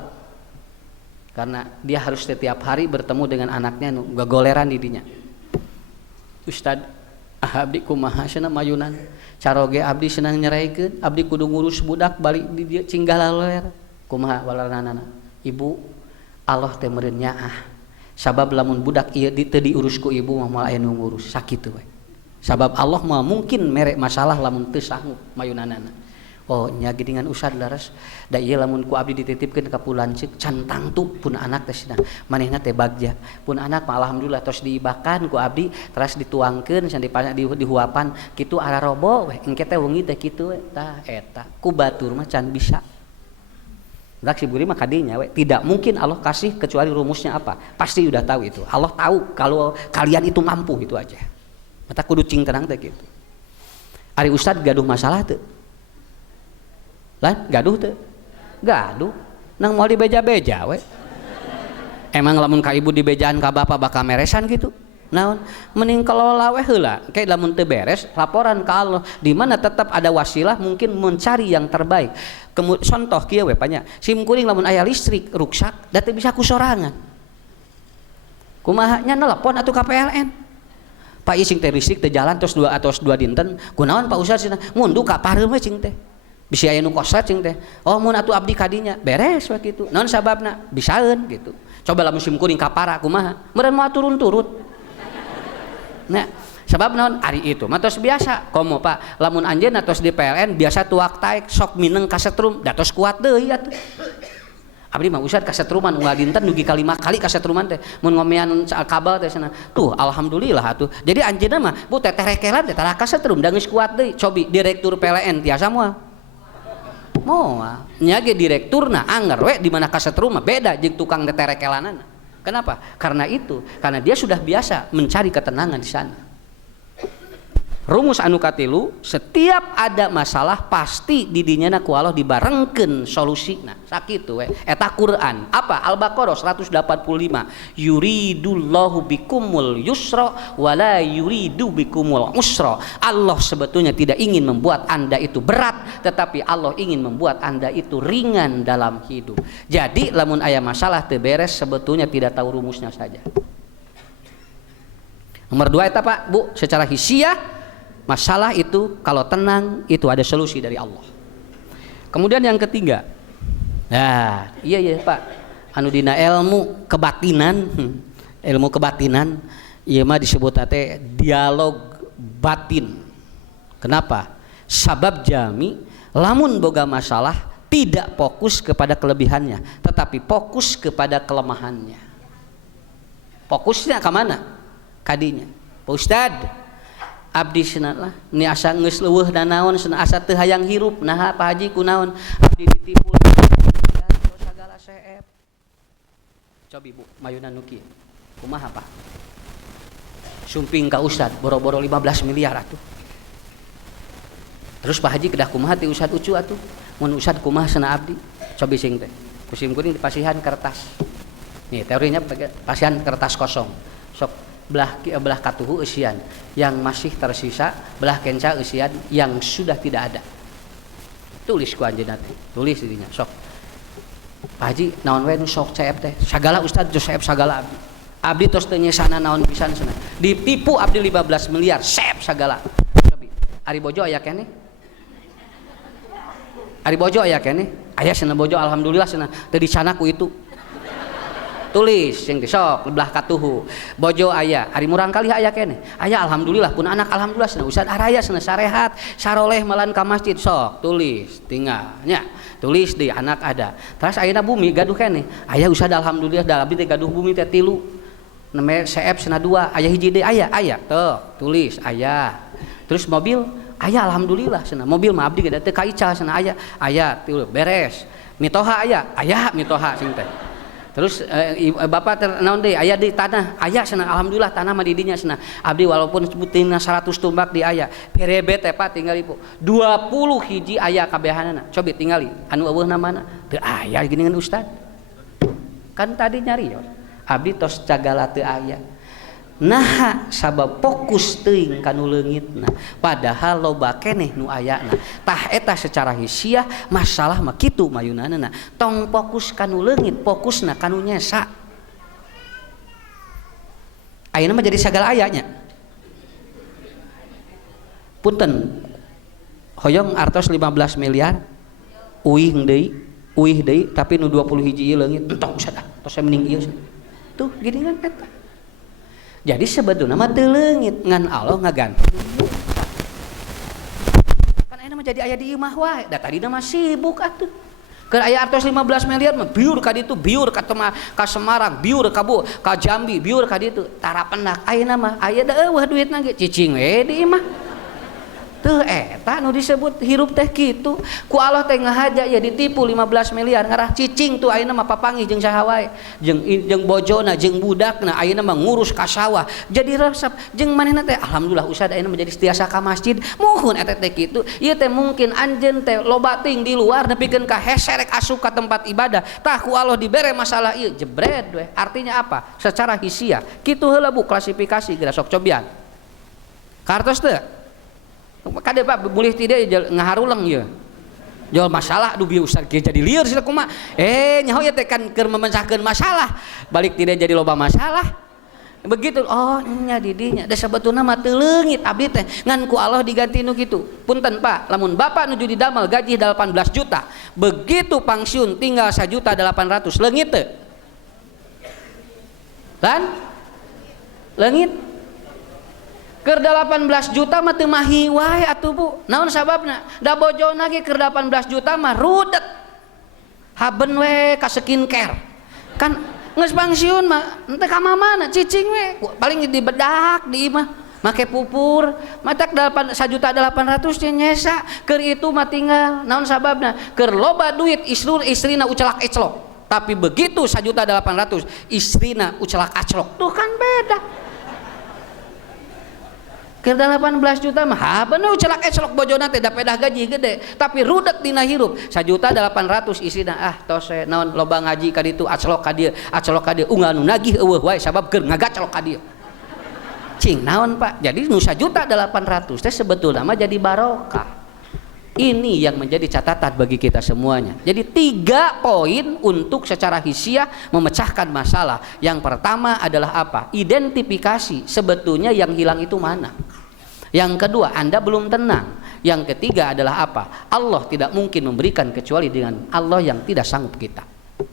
Karena dia harus setiap hari bertemu dengan anaknya nu gagoleran di dinya. Ustad, abdi kumaha cenah mayunan? Caroge abdi senang nyeraikeun, abdi kudu ngurus budak balik di dieu cinggah laler. Kumaha walaranana? Ibu, Allah teh meureun nyaah. Sabab lamun budak ieu teu diurus ku ibu mah moal aya nu ngurus, sakitu we. Sabab Allah mah mungkin mere masalah lamun teu sanggup mayunanana. Nya geuningan usad laras, da ieu lamun ku abdi dititipkeun ka pulanceuk can tangtu pun anak teh cenah. Manehna teh bagja. Pun anak mah alhamdulillah tos diibakan ku abdi, teras dituangkeun can dihuapan kitu ararobo we. Engke teh wengi teh kitu we. Tah eta ku batur mah can bisa. Dak si buri mah kadinya we. Tidak mungkin Allah kasih kecuali rumusnya apa? Pasti udah tahu itu. Allah tahu kalau kalian itu mampu, itu aja. Mata kudu cing tenang teh kitu. Ari ustad gaduh masalah teu? Lan gaduh teh, gaduh nang mau dibeja-beja we. Emang lamun ka ibu dibejaan ka bapak bakal meresan gitu. Naon mending kelola we heula, kayak lamun teu beres laporan ka Allah, di mana tetap ada wasilah mungkin mencari yang terbaik. Contoh kieu we panya, sim kuring lamun aya listrik ruksak da teu bisa kusorangan. Kumaha nya nelpon atuh ka PLN. Pak ising teh listrik teu jalan tos 2 dinten, kunaon Pak Ustaz cenah? Mundu ka pareum we cing teh. Bisa aya nu kosat cing teh. Mun atuh abdi kadinya beres we kitu. Naon sababna? Bisaeun gitu. Coba lamun sim kuring kapara kumaha? Meureun moal turun-turut. Nah, sabab naon? Ari itu mah tos biasa. Komo Pak, lamun anjeunna tos di PLN biasa tuak taek sok mineng kasetrum, da tos kuat deui atuh. Abdi mah usad kasetruman unggal dinten dugi ka 5 kali kasetruman teh. Mun ngomean kabel teh cenah. Tuh alhamdulillah atuh. Jadi anjeunna mah bu teh rekelan teh tara kasetrum da geus kuat deui. Cobi direktur PLN tiasa moal. Moal nya ge direkturna anger we di mana kasetrum mah beda jeung tukang teterekelanana. Kenapa? Karena itu, karena dia sudah biasa mencari ketenangan di sana. Rumus anu katilu, setiap ada masalah pasti di dinyana ku Allah dibarengkeun solusina. Sakitu we. Eta Quran. Apa? Al-Baqarah 185. Yuridullahu bikumul yusra wala yuridu bikumul usra. Allah sebetulnya tidak ingin membuat Anda itu berat, tetapi Allah ingin membuat Anda itu ringan dalam hidup. Jadi lamun aya masalah teu beres sebetulnya tidak tahu rumusnya saja. Nomor 2 eta Pak, Bu, secara hisiah masalah itu kalau tenang itu ada solusi dari Allah. Kemudian yang ketiga, nah iya Pak, anu dina ilmu kebatinan, iya mah disebut teh dialog batin. Kenapa? Sabab jami lamun boga masalah tidak fokus kepada kelebihannya, tetapi fokus kepada kelemahannya. Fokusnya ke mana? Kadinya, Pak Ustad, abdi cenah lah ni asa geus leuweuh da naon cenah asa teu hayang hirup naha Pak Haji kunaon abdi ditipu sagala seep. Cobi Bu mayuna nu kieu kumaha Pak? Sumping ka Ustad boro-boro 15 miliar atuh. Terus Pak Haji kedah kumaha ti Ustad ucu atuh? Mun Ustad kumaha cenah abdi? Cobi sing teh. Musim kuring dipasihan kertas. Nih teorinya pasihan kertas kosong. Sok belah katuhu eusian yang masih tersisa, belah kenca eusian yang sudah tidak ada. Tulis ku anjeunna teh, tulis di dinya sok. Pak Haji naon we nu sok CF teh sagala Ustad CF sagala abdi tos teu nyesana naon pisan sana ditipu abdi 15 miliar CF sagala cobi ari bojo aya keneh ari bojo aya keneh aya cenah bojo alhamdulillah cenah teu dicana ku itu tulis yang sok belah katuhu bojo aya ari murang kali aya keneh aya alhamdulillah pun anak alhamdulillah cenah Ustad araya cenah sarehat saroleh malan ka masjid sok tulis tinggal nya tulis di anak ada terus ayeuna bumi gaduh keneh aya Ustad alhamdulillah da abdi teh gaduh bumi teh 3 namanya CF cenah 2 aya hiji deui aya tuh tulis aya terus mobil aya alhamdulillah cenah mobil mah abdi ge teh kaica cenah aya tilu beres mitoha aya mitoha sing teh terus bapak naon deui aya di tanah aya cenah alhamdulillah tanah mah di dinya cenah abdi walaupun sebutina 100 tumbak di aya perebe teh Pak tinggali pu 20 hiji aya kabehanana cobi tinggali anu eueuhna mana teu aya geuningan Ustad kan tadi nyarios abdi tos cagala teu aya nah sabab fokus teuing kanu leungitna padahal loba keneh nu ayana tah eta secara hisiah masalah mah kitu mayunana tong fokus kanu leungit fokusna kanu nyesa ayeuna mah jadi sagala ayanya punten hoyong artos 15 miliar uih deui tapi nu 20 hiji ieu leungit entong sadah tos mending ieu tuh gini kan eta jadi sebetulnya mah teu leungit ngan Allah ngaganti kan ayeuna mah jadi aya di imah wae da tadina mah sibuk atuh keur aya artos 15 miliar mah biur ka ditu biur ka Semarang biur ka Jambi biur ka ditu tara pendak ayeuna mah aya da eueuh duitna ge cicing we di imah teu eta nu disebut hirup teh kitu ku Allah teh ngahaja ya ditipu 15 miliar ngarah cicing tuh ayeuna mah papanggih jeung saha wae jeung bojona jeung budakna ayeuna mah ngurus ka sawah jadi resep jeung manehna teh alhamdulillah Ustad ayeuna mah jadi tiasa ka masjid muhun eta teh kitu ieu teh mungkin anjeun teh loba ting di luar nepikeun ka heserek asup ka tempat ibadah tah ku Allah dibere masalah ieu jebret we artinya apa secara hisiah kitu heula bu klasifikasi geura sok cobian kartos teu kade Pak boleh tidak ngaharulang ya jual masalah aduh bieu Ustaz jadi lieur sih kumaha nyaho ya teh kan keur memecahkeun masalah balik tidak jadi loba masalah begitu oh nya didinya da sabetulna mah teu leungit abdi teh ngan ku Allah diganti nu kitu punten Pak lamun bapak nuju didamel gaji 18 juta begitu pensiun tinggal 1.800.000 leungit teu kan leungit keur 18 juta mah teu mahi wae atuh Bu naon sababna da bojona ge keur 18 juta mah rudet haben we ka skincare kan geus pensiun mah henteu ka mamana cicing we paling di bedak di imah make pupur matak 1.800.000 nyesa keur itu mah tinggal naon sababna keur loba duit istrina ucelak eclok tapi begitu 1.800.000 istrina ucelak aclok tuh kan beda keur 18 juta mah bener celak celok bojona teh da pedah gaji gede tapi rudet dina hirup 1.800.000 isina tos naon loba ngaji ka ditu acelok ka dieu unggal nu nagih eueuh wae sabab keur ngagacelok ka dieu cing naon Pak jadi nu 1.800.000 teh sebetulna mah jadi barokah ini yang menjadi catatan bagi kita semuanya jadi 3 poin untuk secara hisiah memecahkan masalah yang pertama adalah apa identifikasi sebetulnya yang hilang itu mana yang kedua Anda belum tenang yang ketiga adalah apa Allah tidak mungkin memberikan kecuali dengan Allah yang tidak sanggup kita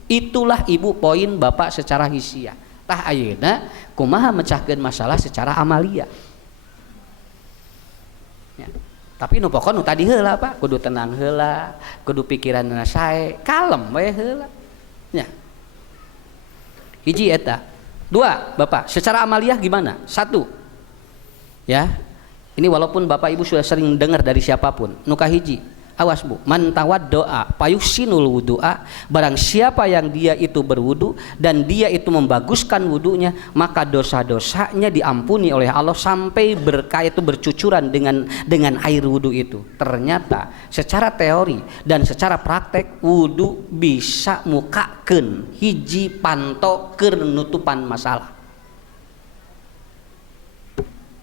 itulah ibu poin bapak secara hisiah tah ayeuna kumaha mecahkeun masalah secara amalia ya. Tapi nu pokok nu tadi heula Pak kudu tenang heula kudu pikiranna sae kalem we heula nya hiji eta 2 Bapak secara amaliah gimana 1 ya ini walaupun Bapak Ibu sudah sering dengar dari siapapun nu kahiji awas Bu man tawaddoa payusinul wudu'a barang siapa yang dia itu berwudu dan dia itu membaguskan wudunya maka dosa-dosanya diampuni oleh Allah sampai berkah itu bercucuran dengan air wudu itu ternyata secara teori dan secara praktek wudu bisa mukakeun hiji panto keur nutupan masalah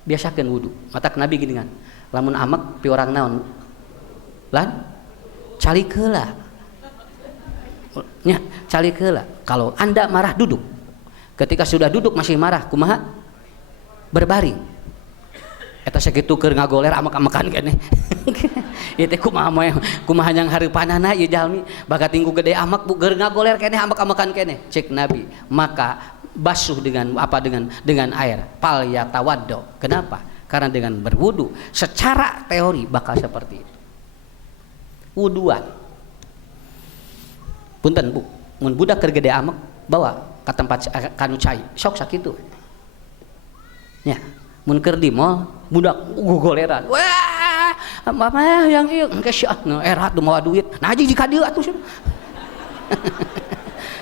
biasakeun wudu matak Nabi gini kan lamun amek pi orang naon lan calik heula nya calik heula. Kalau Anda marah duduk. Ketika sudah duduk masih marah, kumaha? Berbaring. Eta sakitu keur ngagoler amak-amakan keneh. Ieu teh kumaha yang hareupanana ieu jalmi bagat tinggu gede amak bu keur ngagoler keneh amak-amakan keneh. Cek Nabi, maka basuh dengan apa, dengan air. Fal yatawaddo. Kenapa? Karena dengan berwudu secara teori bakal seperti itu. Wuduan. Punten Bu, mun budak keur gede amak bawa ka tempat kanu cai, sok sakitu. Nya, mun keur di mall budak gogoleran. Wah, mama yang ieu engke sia erat teu mawa duit. Nah jeung jika dieu atuh.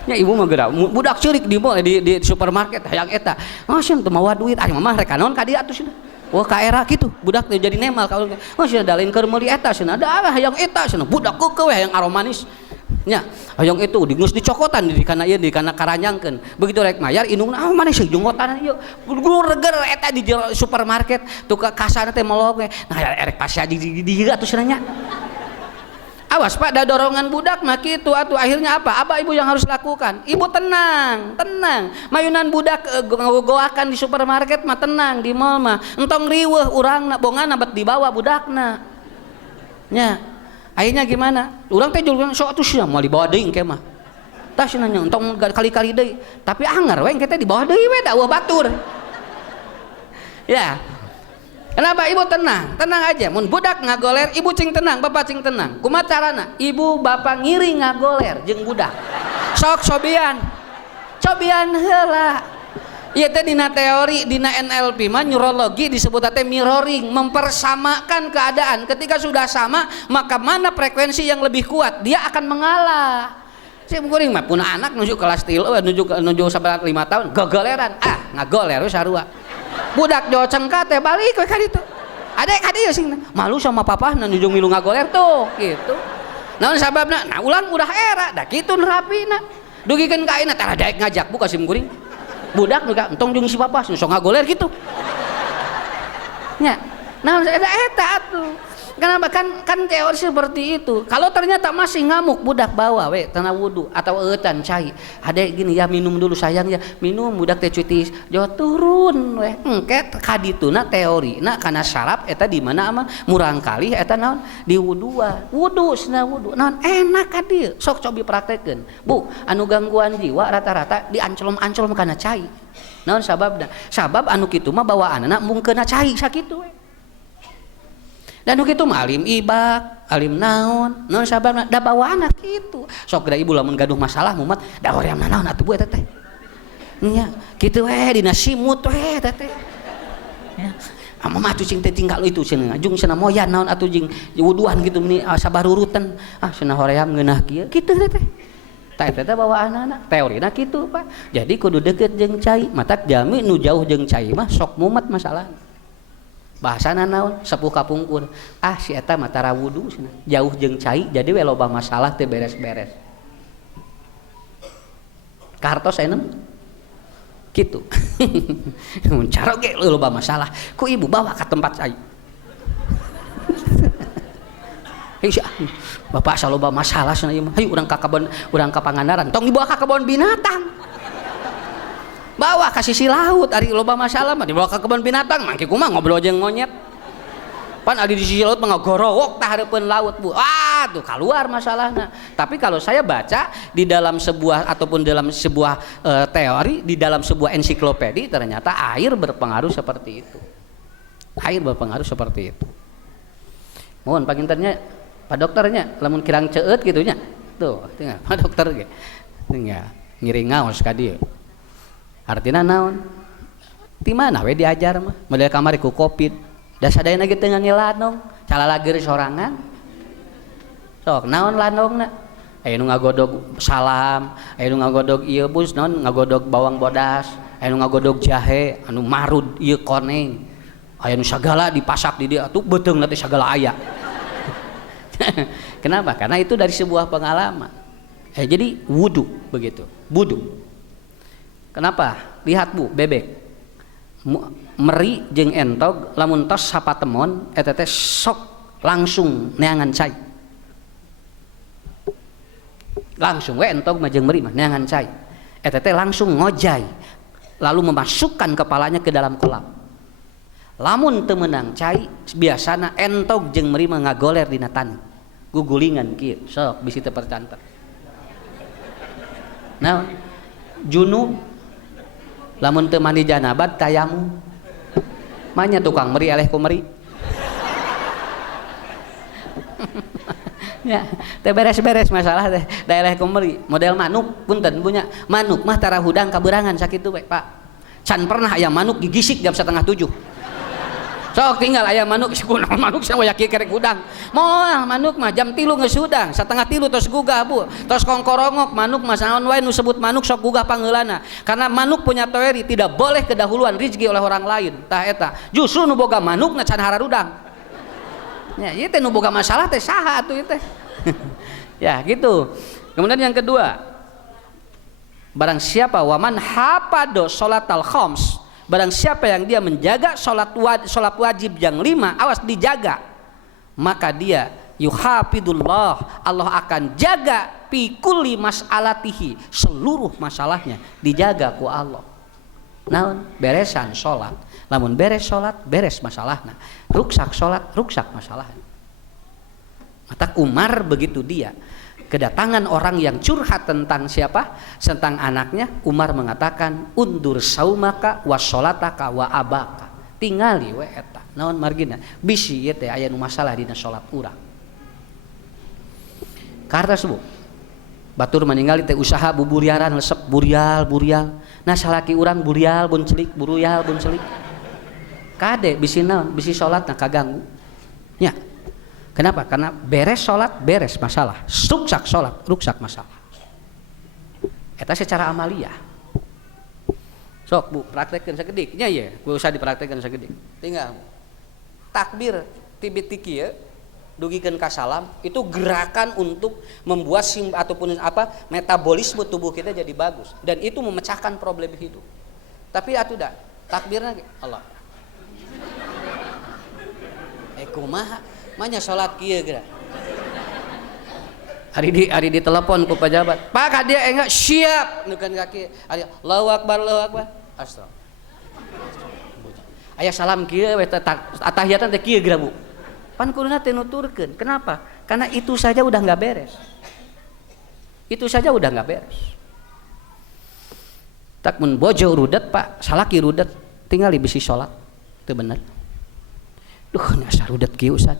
Nya ibu mah geura budak ceurik di mall di supermarket hayang eta. Oh sia teu mawa duit, ari mah rek naon ka dieu atuh sia. Wah ka era kitu budak teh jadi nemal kalau oh sia dalin keur meuli eta sia. Da hayang eta sia budak keukeuh hayang aromanis. Nya hayang itu digeus dicokotan di kana ieu di kana karanyangkeun begitu rek mayar indungna ah mana sih jonggotan ieu guru reger eta di supermarket tuh kasana teh melog nah erek pasya di atuh cenah. Awas Pak, da dorongan budak mah kitu atuh akhirnya apa? Abah ibu yang harus lakukan. Ibu tenang. Mayunan budak goakan di supermarket mah tenang, di mall mah entong riweuh urangna bongana bet dibawa budakna. Nya akhirnya gimana? Urang teh julung sok atuh sia moal dibawa deui engke mah. Tah cenah nya entong kali-kali deui. Tapi anger we engke teh dibawa deui we da eueuh batur. Ya. Kenapa ibu tenang? Tenang aja. Mun budak ngagoler, ibu cing tenang, bapak cing tenang. Kumaha carana? Ibu bapak ngiri ngagoler jeung budak. Sok cobian heula. Ieu teh dina teori dina NLP mah neurologi disebut teh mirroring, mempersamakan keadaan. Ketika sudah sama, maka mana frekuensi yang lebih kuat, dia akan mengalah. Si kuring mah punah anak nuju kelas 3 nuju sabar 5 tahun gogoleran. Ngagoler we sarua. Budak jauh cengkat teh balik we ka ditu. Adek ka dieu sing malu sama papahna nuju milu ngagoler tuh gitu. Naon sababna? Nah ulang udah era da kitu nerapina. Dugikeun ka ayeuna tara daek ngajak buka sim kuring. Budak juga entong jeung si papa sok ngagoler gitu. Nya. Nah eta atuh. Kenapa kan teori seperti itu. Kalau ternyata masih ngamuk budak bawa we tanah wudu atau eutan cai. Adek gini ya minum dulu sayang ya. Minum budak teh cuti jauh turun we. Engke ka dituna teorina kana syarab eta di mana mah murang kali eta naon di wuduan. Wudu cenah wudu. Naon enak ka dieu. Sok cobi praktekkeun. Bu, anu gangguan jiwa rata-rata dianclom-anclom kana cai. Naon sababna? Sabab anu kitu mah bawaanna mung keuna cai sakitu we. Dan kitu mah alim ibak, alim naon sababna da bawaana kitu. Sok da ibu lamun gaduh masalah mumat da hoream naon atuh bu eta teh. Nya, kitu we dina simut we eta teh. Ya. Mah atuh cing teh tinggal itu cenah. Jung cenah moyan naon atuh jeung wuduan gitu meni sabarurutan. Cenah hoream ngeunah kieu kitu teh. Tah eta bawaanana teorina kitu Pak. Jadi kudu deukeut jeung cai, matak jami nu jauh jeung cai mah sok mumet masalahna. Bahasana naon sepuh kapungkur si eta mah tara wudu cenah jauh jeung cai jadi we loba masalah teu beres-beres kartos enem kitu mun cara ge loba masalah ku ibu bawa ka tempat cai bapak saloba masalah cenah ieu mah hayu urang ka Pangandaran tong dibawa ka kebon binatang bawa ka sisi laut ari loba masalah mah dibawa ka kebun binatang mangke kumaha ngobrol jeung monyet pan ari di sisi laut mah ngagorowok tah hareupeun laut bu tuh keluar masalahna. Tapi kalau saya baca di dalam sebuah ataupun dalam sebuah teori di dalam sebuah ensiklopedia ternyata air berpengaruh seperti itu. Air berpengaruh seperti itu. Mohon pakintennya Pak dokternya lamun kirang ceueut gitu nya tuh tinggal Pak dokter ge tinggal ngiring ngaos ka dieu. Artina naon? Di mana we diajar mah? Model kamari ku Covid. Da sadayana ge teu ngilanong, calalager sorangan. Sok naon lanongna? Aya nu ngagodog salam, aya nu ngagodog ieu bus naon ngagodog bawang bodas, aya nu ngagodog jahe, anu marud ieu koneng. Aya nu sagala dipasak di dieu atuh beuteungna teh sagala aya. Kenapa? Karena itu dari sebuah pengalaman. Jadi wudu begitu, wudu. Kenapa? Lihat Bu, bebek meri jeung entog lamun tos sapatemon eta teh sok langsung neangan cai. langsung we entog mah jeung meuri mah neangan cai eta teh langsung ngojay lalu memasukkan kepalanya ke dalam kolam. Lamun teu meunang cai biasana entog jeung meuri mah ngagoler dina taneuh gugulingan kieu sok bisi teu percanter. Nah junub lamun teu mandi janabat tayamum manya tukang meri eleh ku meri ya teh beres-beres masalah teh da eleh ku meri model manuk punten punya manuk mah tara hudang kaberangan sakitu we Pak can pernah aya manuk gigisik jam 6:30 sok tinggal aya manuk kunaon manuk saya yakin kerek hudang moal manuk mah jam 3 geus hudang 2:30 tos gugah bu tos kongkorongok manuk mah saon wae nu sebut manuk sok gugah pangeulana karena manuk punya teori tidak boleh kedahuluan rezeki oleh orang lain tah eta justru nu boga manuk na can hararudang ya ieu teh nu boga masalah teh saha atuh ieu teh ya gitu. Kemudian yang kedua barang siapa waman hafado sholatal khams barang siapa yang dia menjaga sholat wajib yang 5 awas dijaga maka dia yuhafidullah Allah akan jaga fi kulli mas'alatihi seluruh masalahnya dijaga ku Allah. Naon beresan sholat lamun beres sholat beres masalahna ruksak sholat ruksak masalahna. Mata Umar begitu dia kedatangan orang yang curhat tentang siapa? Tentang anaknya. Umar mengatakan undur saumaka wa sholataka wa abaka tingali we eta naon margina bisi ieu teh aya nu masalah dina salat urang karta subuh batur meninggal teh usaha buburiaran resep burial nah salaki urang burial bun celik buruyal bun celik kade bisi naon bisi salatna kaganggu nya. Kenapa? Karena beres sholat, beres masalah. Ruksak sholat, ruksak masalah. Eta secara amalia. Sok bu, praktekkan sakedik. Nya ya, gue usah dipraktekkan sakedik. Tinggal takbir tibit-tiki ya, dugikeun ka salam itu gerakan untuk membuat ataupun apa metabolisme tubuh kita jadi bagus dan itu memecahkan problem hidup. Tapi atuh da takbirna Allah. Kumaha manya salat kieu geura. Ari di telepon ku pejabat. Pak ka dia enggak siap nukeun kaki. Ari Allahu Akbar Astagfirullah. Aya salam kieu we atahiyatan teh kieu geura Bu. Pan kuduna teh nuturkeun. Kenapa? Karena itu saja udah enggak beres. Itu saja udah enggak beres. Tak mun bojo rudet Pak, salaki rudet tinggal bisi salat. Teu bener. Duh nyasar rudet kieu Ustaz.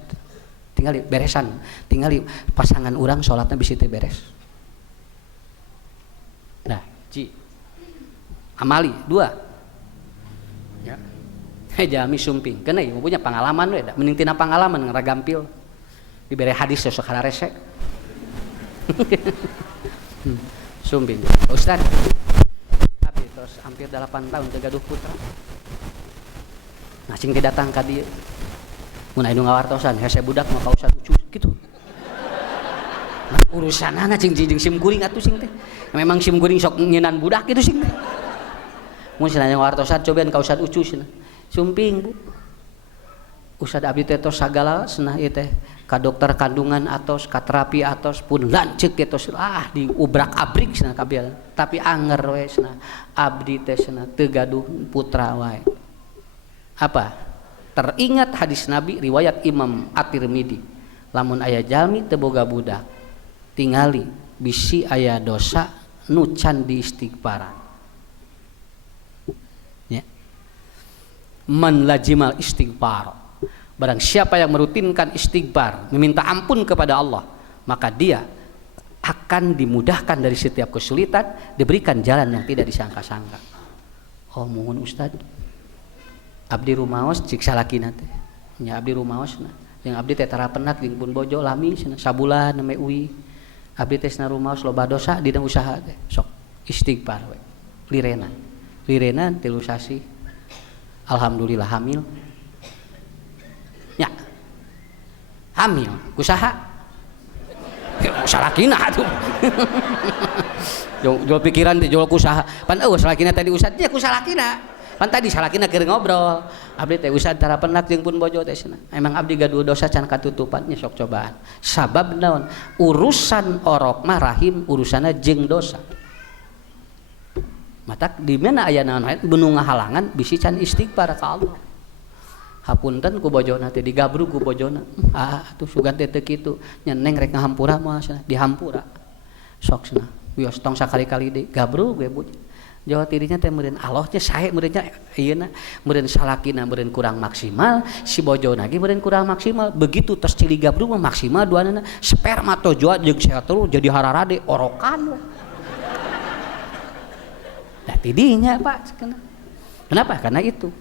Tinggal beresan, tinggal pasangan orang sholatnya bisa beres. Nah, amali 2. Ya. Jami sumping, kena ieu punya pengalaman we da, mending tina pengalaman ngaraгаmpil. Dibere hadis sok resek. Sumping. Ustaz. Tapi terus hampir 8 tahun teu gaduh putra. Ngacing teh datang ka dieu. Mun aya nu ngawartosan hese budak mah ka Ustaz Ucus kitu. Nah, urusanana cing sim guring atuh sing teh. Memang sim guring sok nyeunaan budak kitu sing teh. Mun cenah ngawartosan cobaan ka Ustaz Ucus cenah. Sumping Bu. Ustaz abdi teh tos sagala cenah ieu teh ka dokter kandungan atos ka terapi atos pun lanceuk tos di ubrak-abrik cenah kabeh. Tapi anger we cenah abdi teh cenah teu gaduh putra wae. Apa? Teringat hadis Nabi riwayat Imam At-Tirmidzi lamun aya jalmi teu boga budak tingali bisi aya dosa nu can diistighfaran ya man lajimal istighfar barang siapa yang merutinkan istighfar meminta ampun kepada Allah maka dia akan dimudahkan dari setiap kesulitan diberikan jalan yang tidak disangka-sangka. Oh mohon Ustaz abdi rumaos cik salakina teh nya abdi rumaosna yang abdi teh tarapenat jeung pun bojo lami sabulan neme uwi abdi teh rumaos loba dosa dina usaha teh sok istighfar we lirenan 3 sasi alhamdulillah hamil nya hamil kusaha salakina atuh jual pikiran teh jual kusaha pan eueuh salakina tadi ustad nya kusalakina pan tadi salakina keur ngobrol abdi teh usah antara penak jeung pun bojo teh cenah emang abdi gaduh dosa can katutupan nya sok cobaan sabab naon urusan orok mah rahim urusanna jeung dosa matak di mana aya naon benu ngahalangan bisi can istighfar ka Allah hapunten ku bojona teh digabru ku bojona atuh sugan teh teu kitu nya neng rek ngahampura mah dihampura sok cenah wios tong sakali-kali deui gabru gue beuh Jawa tirinya teh meureun Allah teh sae meureunnya ayeuna meureun salakina meureun kurang maksimal si bojona ge meureun kurang maksimal begitu tos cili gabru mah maksimal duanana sperma tojoa jeung sehatru jadi hararade orokan da tidinya Pak kenapa karena itu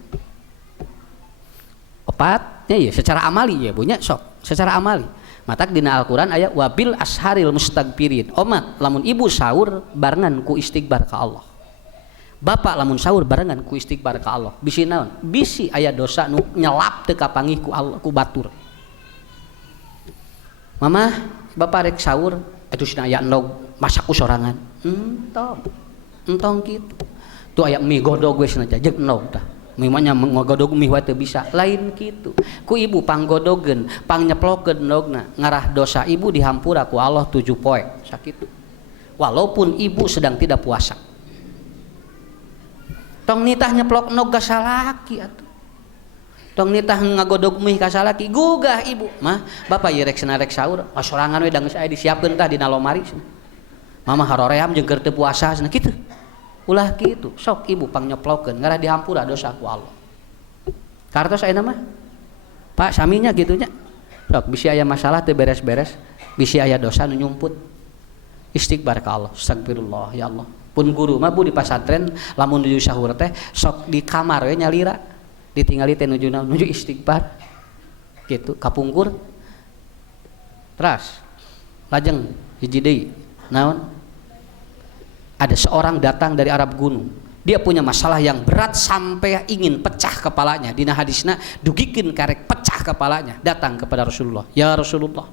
opatnya ya secara amali ya punya sok secara amali matak dina Al-Qur'an aya wabil asharil mustagfirin omat lamun ibu sahur barengan ku istighfar ka Allah bapak lamun sahur barengan ku istighfar ka Allah bisi naon bisi aya dosa nu nyelap teu kapangih ku Allah ku batur mama bapak rek sahur etusna aya endog masak ku sorangan entong kitu tuh aya mie godog we cenah jeung endog tah mie mah nya ngogodog mie wae teu bisa lain kitu ku ibu panggodogeun pangnyeplokkeun endogna ngarah dosa ibu dihampura ku Allah 7 poe sakitu walaupun ibu sedang tidak puasa tong nitah nyeplok nog ka salaki atuh tong nitah ngagodog mie ka salaki gugah ibu mah bapak ieu rek cenah rek saur sorangan we da geus aya disiapkeun tah dina lomari mama haroream jeung keur teu puasa cenah kitu ulah kitu sok ibu pang nyeplokkeun ngarah dihampura dosa ku Allah kartos ayeuna mah Pak saminya kitu nya sok bisi aya masalah teu beres-beres bisi aya dosa nu nyumput istighfar ka Allah astagfirullah ya Allah pun guru mah bu di pasantren lamun nuju sahur teh sok di kamar we nyalira ditinggali teh nuju istighfar gitu kapungkur teras lajeng hiji deui naon ada seorang datang dari Arab gunung dia punya masalah yang berat sampai ingin pecah kepalanya dina hadisna dugikeun karek pecah kepalanya datang kepada Rasulullah ya Rasulullah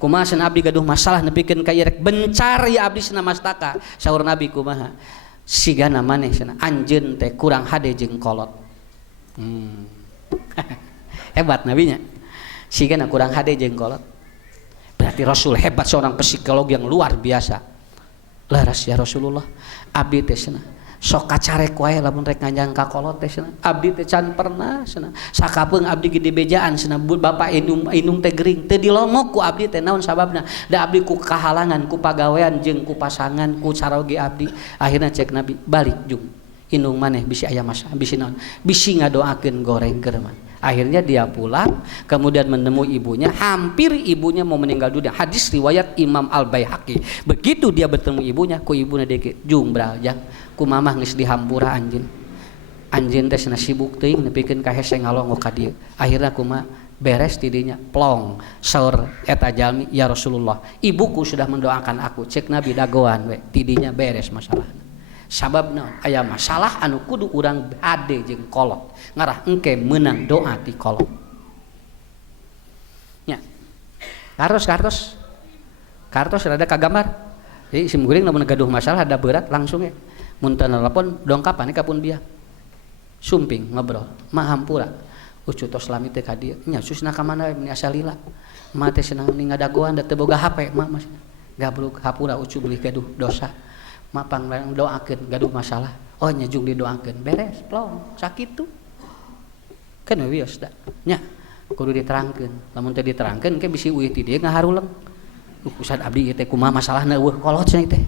kumaha cenah abdi gaduh masalah nepikeun ka ieu rek bencar ya abdi cenah mastaka saur Nabi kumaha sigana maneh cenah anjeun teh kurang hade jeung kolot hebat nabinya sigana kurang hade jeung kolot berarti Rasul hebat seorang psikolog yang luar biasa laras ya Rasulullah abdi teh cenah sok kacarek wae lamun rek nganjang ka kolot teh cenah abdi teh can pernah cenah sakapeung abdi ge di bejaan cenah bapak indung teh gering teu dilongok ku abdi teh naon sababna da abdi ku kahalangan ku pagawean jeung ku pasangan ku caroge abdi akhirna cek Nabi balik jung indung maneh bisi aya masalah bisi naon bisi ngadoakeun goreng keurman akhirnya dia pulang kemudian menemui ibunya hampir ibunya mau meninggal dunia hadis riwayat Imam Al-Baihaqi begitu dia bertemu ibunya ku ibuna deke jung braljang ku mamah geus dihampura anjeun teh cenah sibuk teuing nepikeun ka hese ngalongok ka dieu akhirna kumaha beres tidinya plong saur eta jalmi ya Rasulullah ibuku sudah mendoakan aku cek Nabi dagoan we tidinya beres masalahna sabab naon aya masalah anu kudu urang hade jeung kolot ngarah engke meunang doa ti kolot nya kartos rada kagambar jadi sim guring lamun gaduh masalah ada berat langsung ya mun teu nelpon dongkapan ka pun biar sumping ngobrol mah hampura ucu tos lami teh ka dieu nya susna ka mana we asalila mah teh senang ningadagoan da teu boga HP mah masih gabruk hapura ucu beli gaduh dosa mapang doakeun gaduh masalah oh nya jung didoakeun beres plong sakitu kan wios da nya kudu diterangkeun lamun teu diterangkeun ke bisi uih ti dieu ngaharuleng ustad abdi ieu teh kumaha masalahna eueuh kolot cenah teh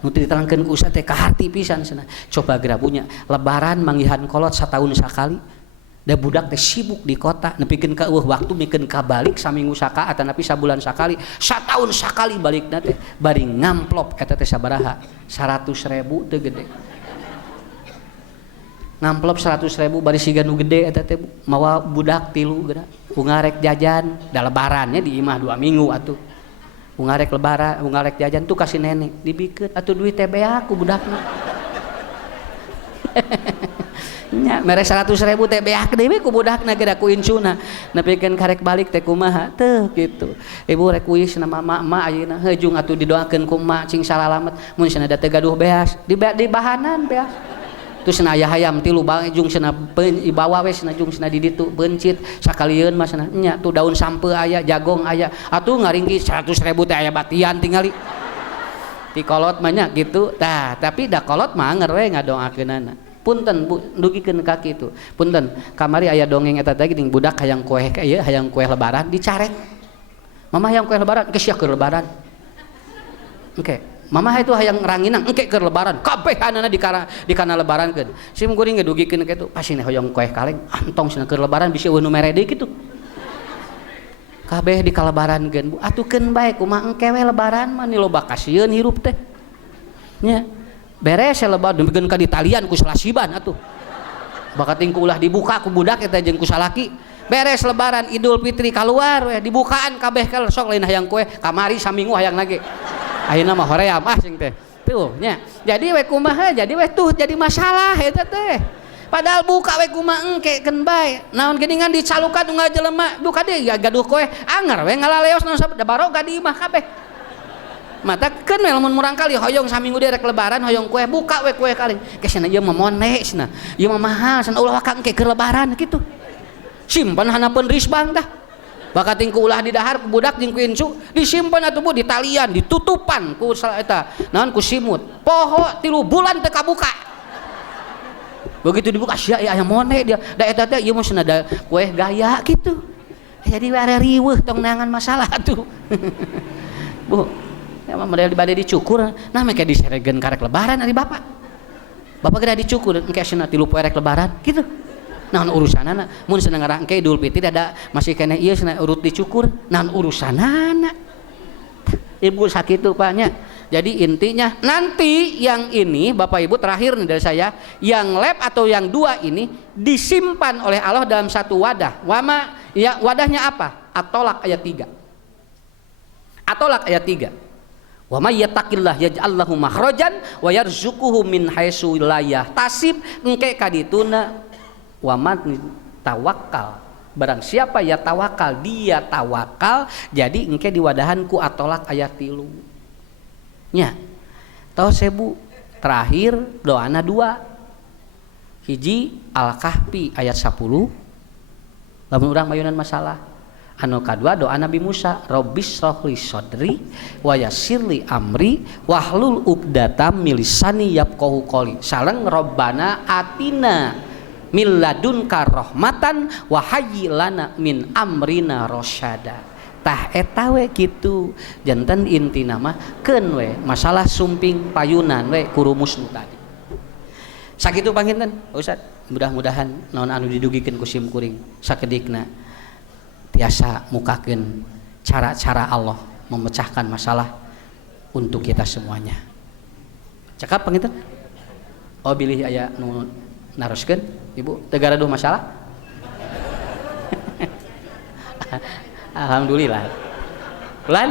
nu teu diterangkeun ku ustad teh kaharti pisan cenah coba gerabunya lebaran manggihan kolot sataun sakali da budak teh sibuk di kota nepikeun ka eueuh waktu mikeun ka balik saminggu saka atanapi sabulan sakali sataun sakali balikna teh bari ngamplop eta teh sabaraha 100.000 teu gede ngamplop 100.000 bari siga nu gede eta teh mawa budak 3 geura ungarek jajan da lebarannya di imah 2 minggu atuh ungarek lebaran ungarek jajan tuh kasih nenek dibikeun atuh duit teh beak ku budakna nya mere 100.000 teh beak deui ku budakna geura ku incuna nepikeun karek balik teh kumaha teu kitu ibu rek wis na mama ayeuna heujung atuh didoakeun ku emak cing salalamet mun cenah da teu gaduh beas di bahanan beas terus cenah aya hayam tilu bae jung cenah ibawa we cenah jung cenah di ditu bencit sakalieun mah cenah nya tuh daun sampe aya jagong aya atuh ngaringki 100.000 teh aya batian tingali di kolot mah nya gitu tah tapi da kolot mah anger we ngadoakeunana punten Bu dugikeun ka kitu punten kamari aya dongeng eta teh geuning budak hayang kue ieu hayang kue lebaran dicarek mama hayang kue lebaran geus sia keur lebaran engke mama itu hayang ranginang engke keur lebaran kabeh anana di kana lebarankeun sim kuring ngedugikeun kitu pasine hoyong kue kaleng antong cenah keur lebaran bisi eueuh nu mere deui kitu kabeh di kalebarankeun Bu atukeun bae kumaha engke we lebaran mah ni loba kasieun hirup teh nya beres lebaran dempikeun ka di talian ku salasiban atuh bakating ku ulah dibuka ku budak eta jeung ku salaki beres lebaran Idul Fitri keluar we dibukaan kabeh ka sok lain hayang kue kamari saminggu hayang nage ayeuna mah hoream sing teh tuh nya jadi we kumaha jadi we tuh jadi masalah eta teh padahal buka we kumaha engkekeun bae naon geuningan dicalukan unggal jelema buka deui gaduh kue anger we ngalaleos naon sabda baroga di imah kabeh mata keun we lamun murang kali hoyong saminggu deui rek lebaran hoyong kue buka we kue kali geus cenah ieu mah mone cenah ieu mah mahal cenah ulah ka engke keur lebaran kitu simpan hanapeun risbang tah bakating ku ulah di dahar ku budak jeung ku incu disimpan atuh Bu di talian ditutupan ku eta naon ku simut poho 3 bulan teu kabuka begitu dibuka sia aya mone dia da eta teh ieu mah cenah da kue gaya kitu jadi are riweuh tong neangan masalah tuh Bu ya mah model bade dicukur nah make diseregeun karek lebaran ari bapak geura dicukur engke cenah 3 poe rek lebaran kitu naon urusanana mun cenah ngarangke Idul Fitri ada masih keneh ieu cenah urut dicukur naon urusanana ibu sakitu Pak nya jadi intinya nanti yang ini Bapak Ibu terakhir nih dari saya yang lab atau yang 2 ini disimpan oleh Allah dalam satu wadah wama ya wadahnya apa At-Tolaq ayat 3 At-Tolaq ayat 3 wa may yattaqillah yaj'al lahu makhrajan wa yarzuquhu min haitsu la yahtasib engke kadituna wa man tawakkal barang siapa ya tawakal dia tawakal jadi engke diwadahan ku At-Tolaq ayat 3 nya tahu sebu terakhir doana 2 hiji Al-Kahfi ayat 10 lamun urang mayunan masalah anu kadua doa Nabi Musa Rabbis shrahli sodri wa yassirli amri wahlul uqdatam min lisani yafqahu qouli sareng Rabbana atina min ladunka rahmatan wa hayyi lana min amrina rasyada tah eta we kitu janten intina mah keun we masalah sumping payunan we kurumus nu tadi sakitu panginten Ustaz mudah-mudahan naon anu didugikeun ku sim kuring sakedikna tiasa mukakeun cara-cara Allah memecahkan masalah untuk kita semuanya cakap panginten oh bilih aya nu naroskeun Ibu teu gaduh masalah alhamdulillah ulan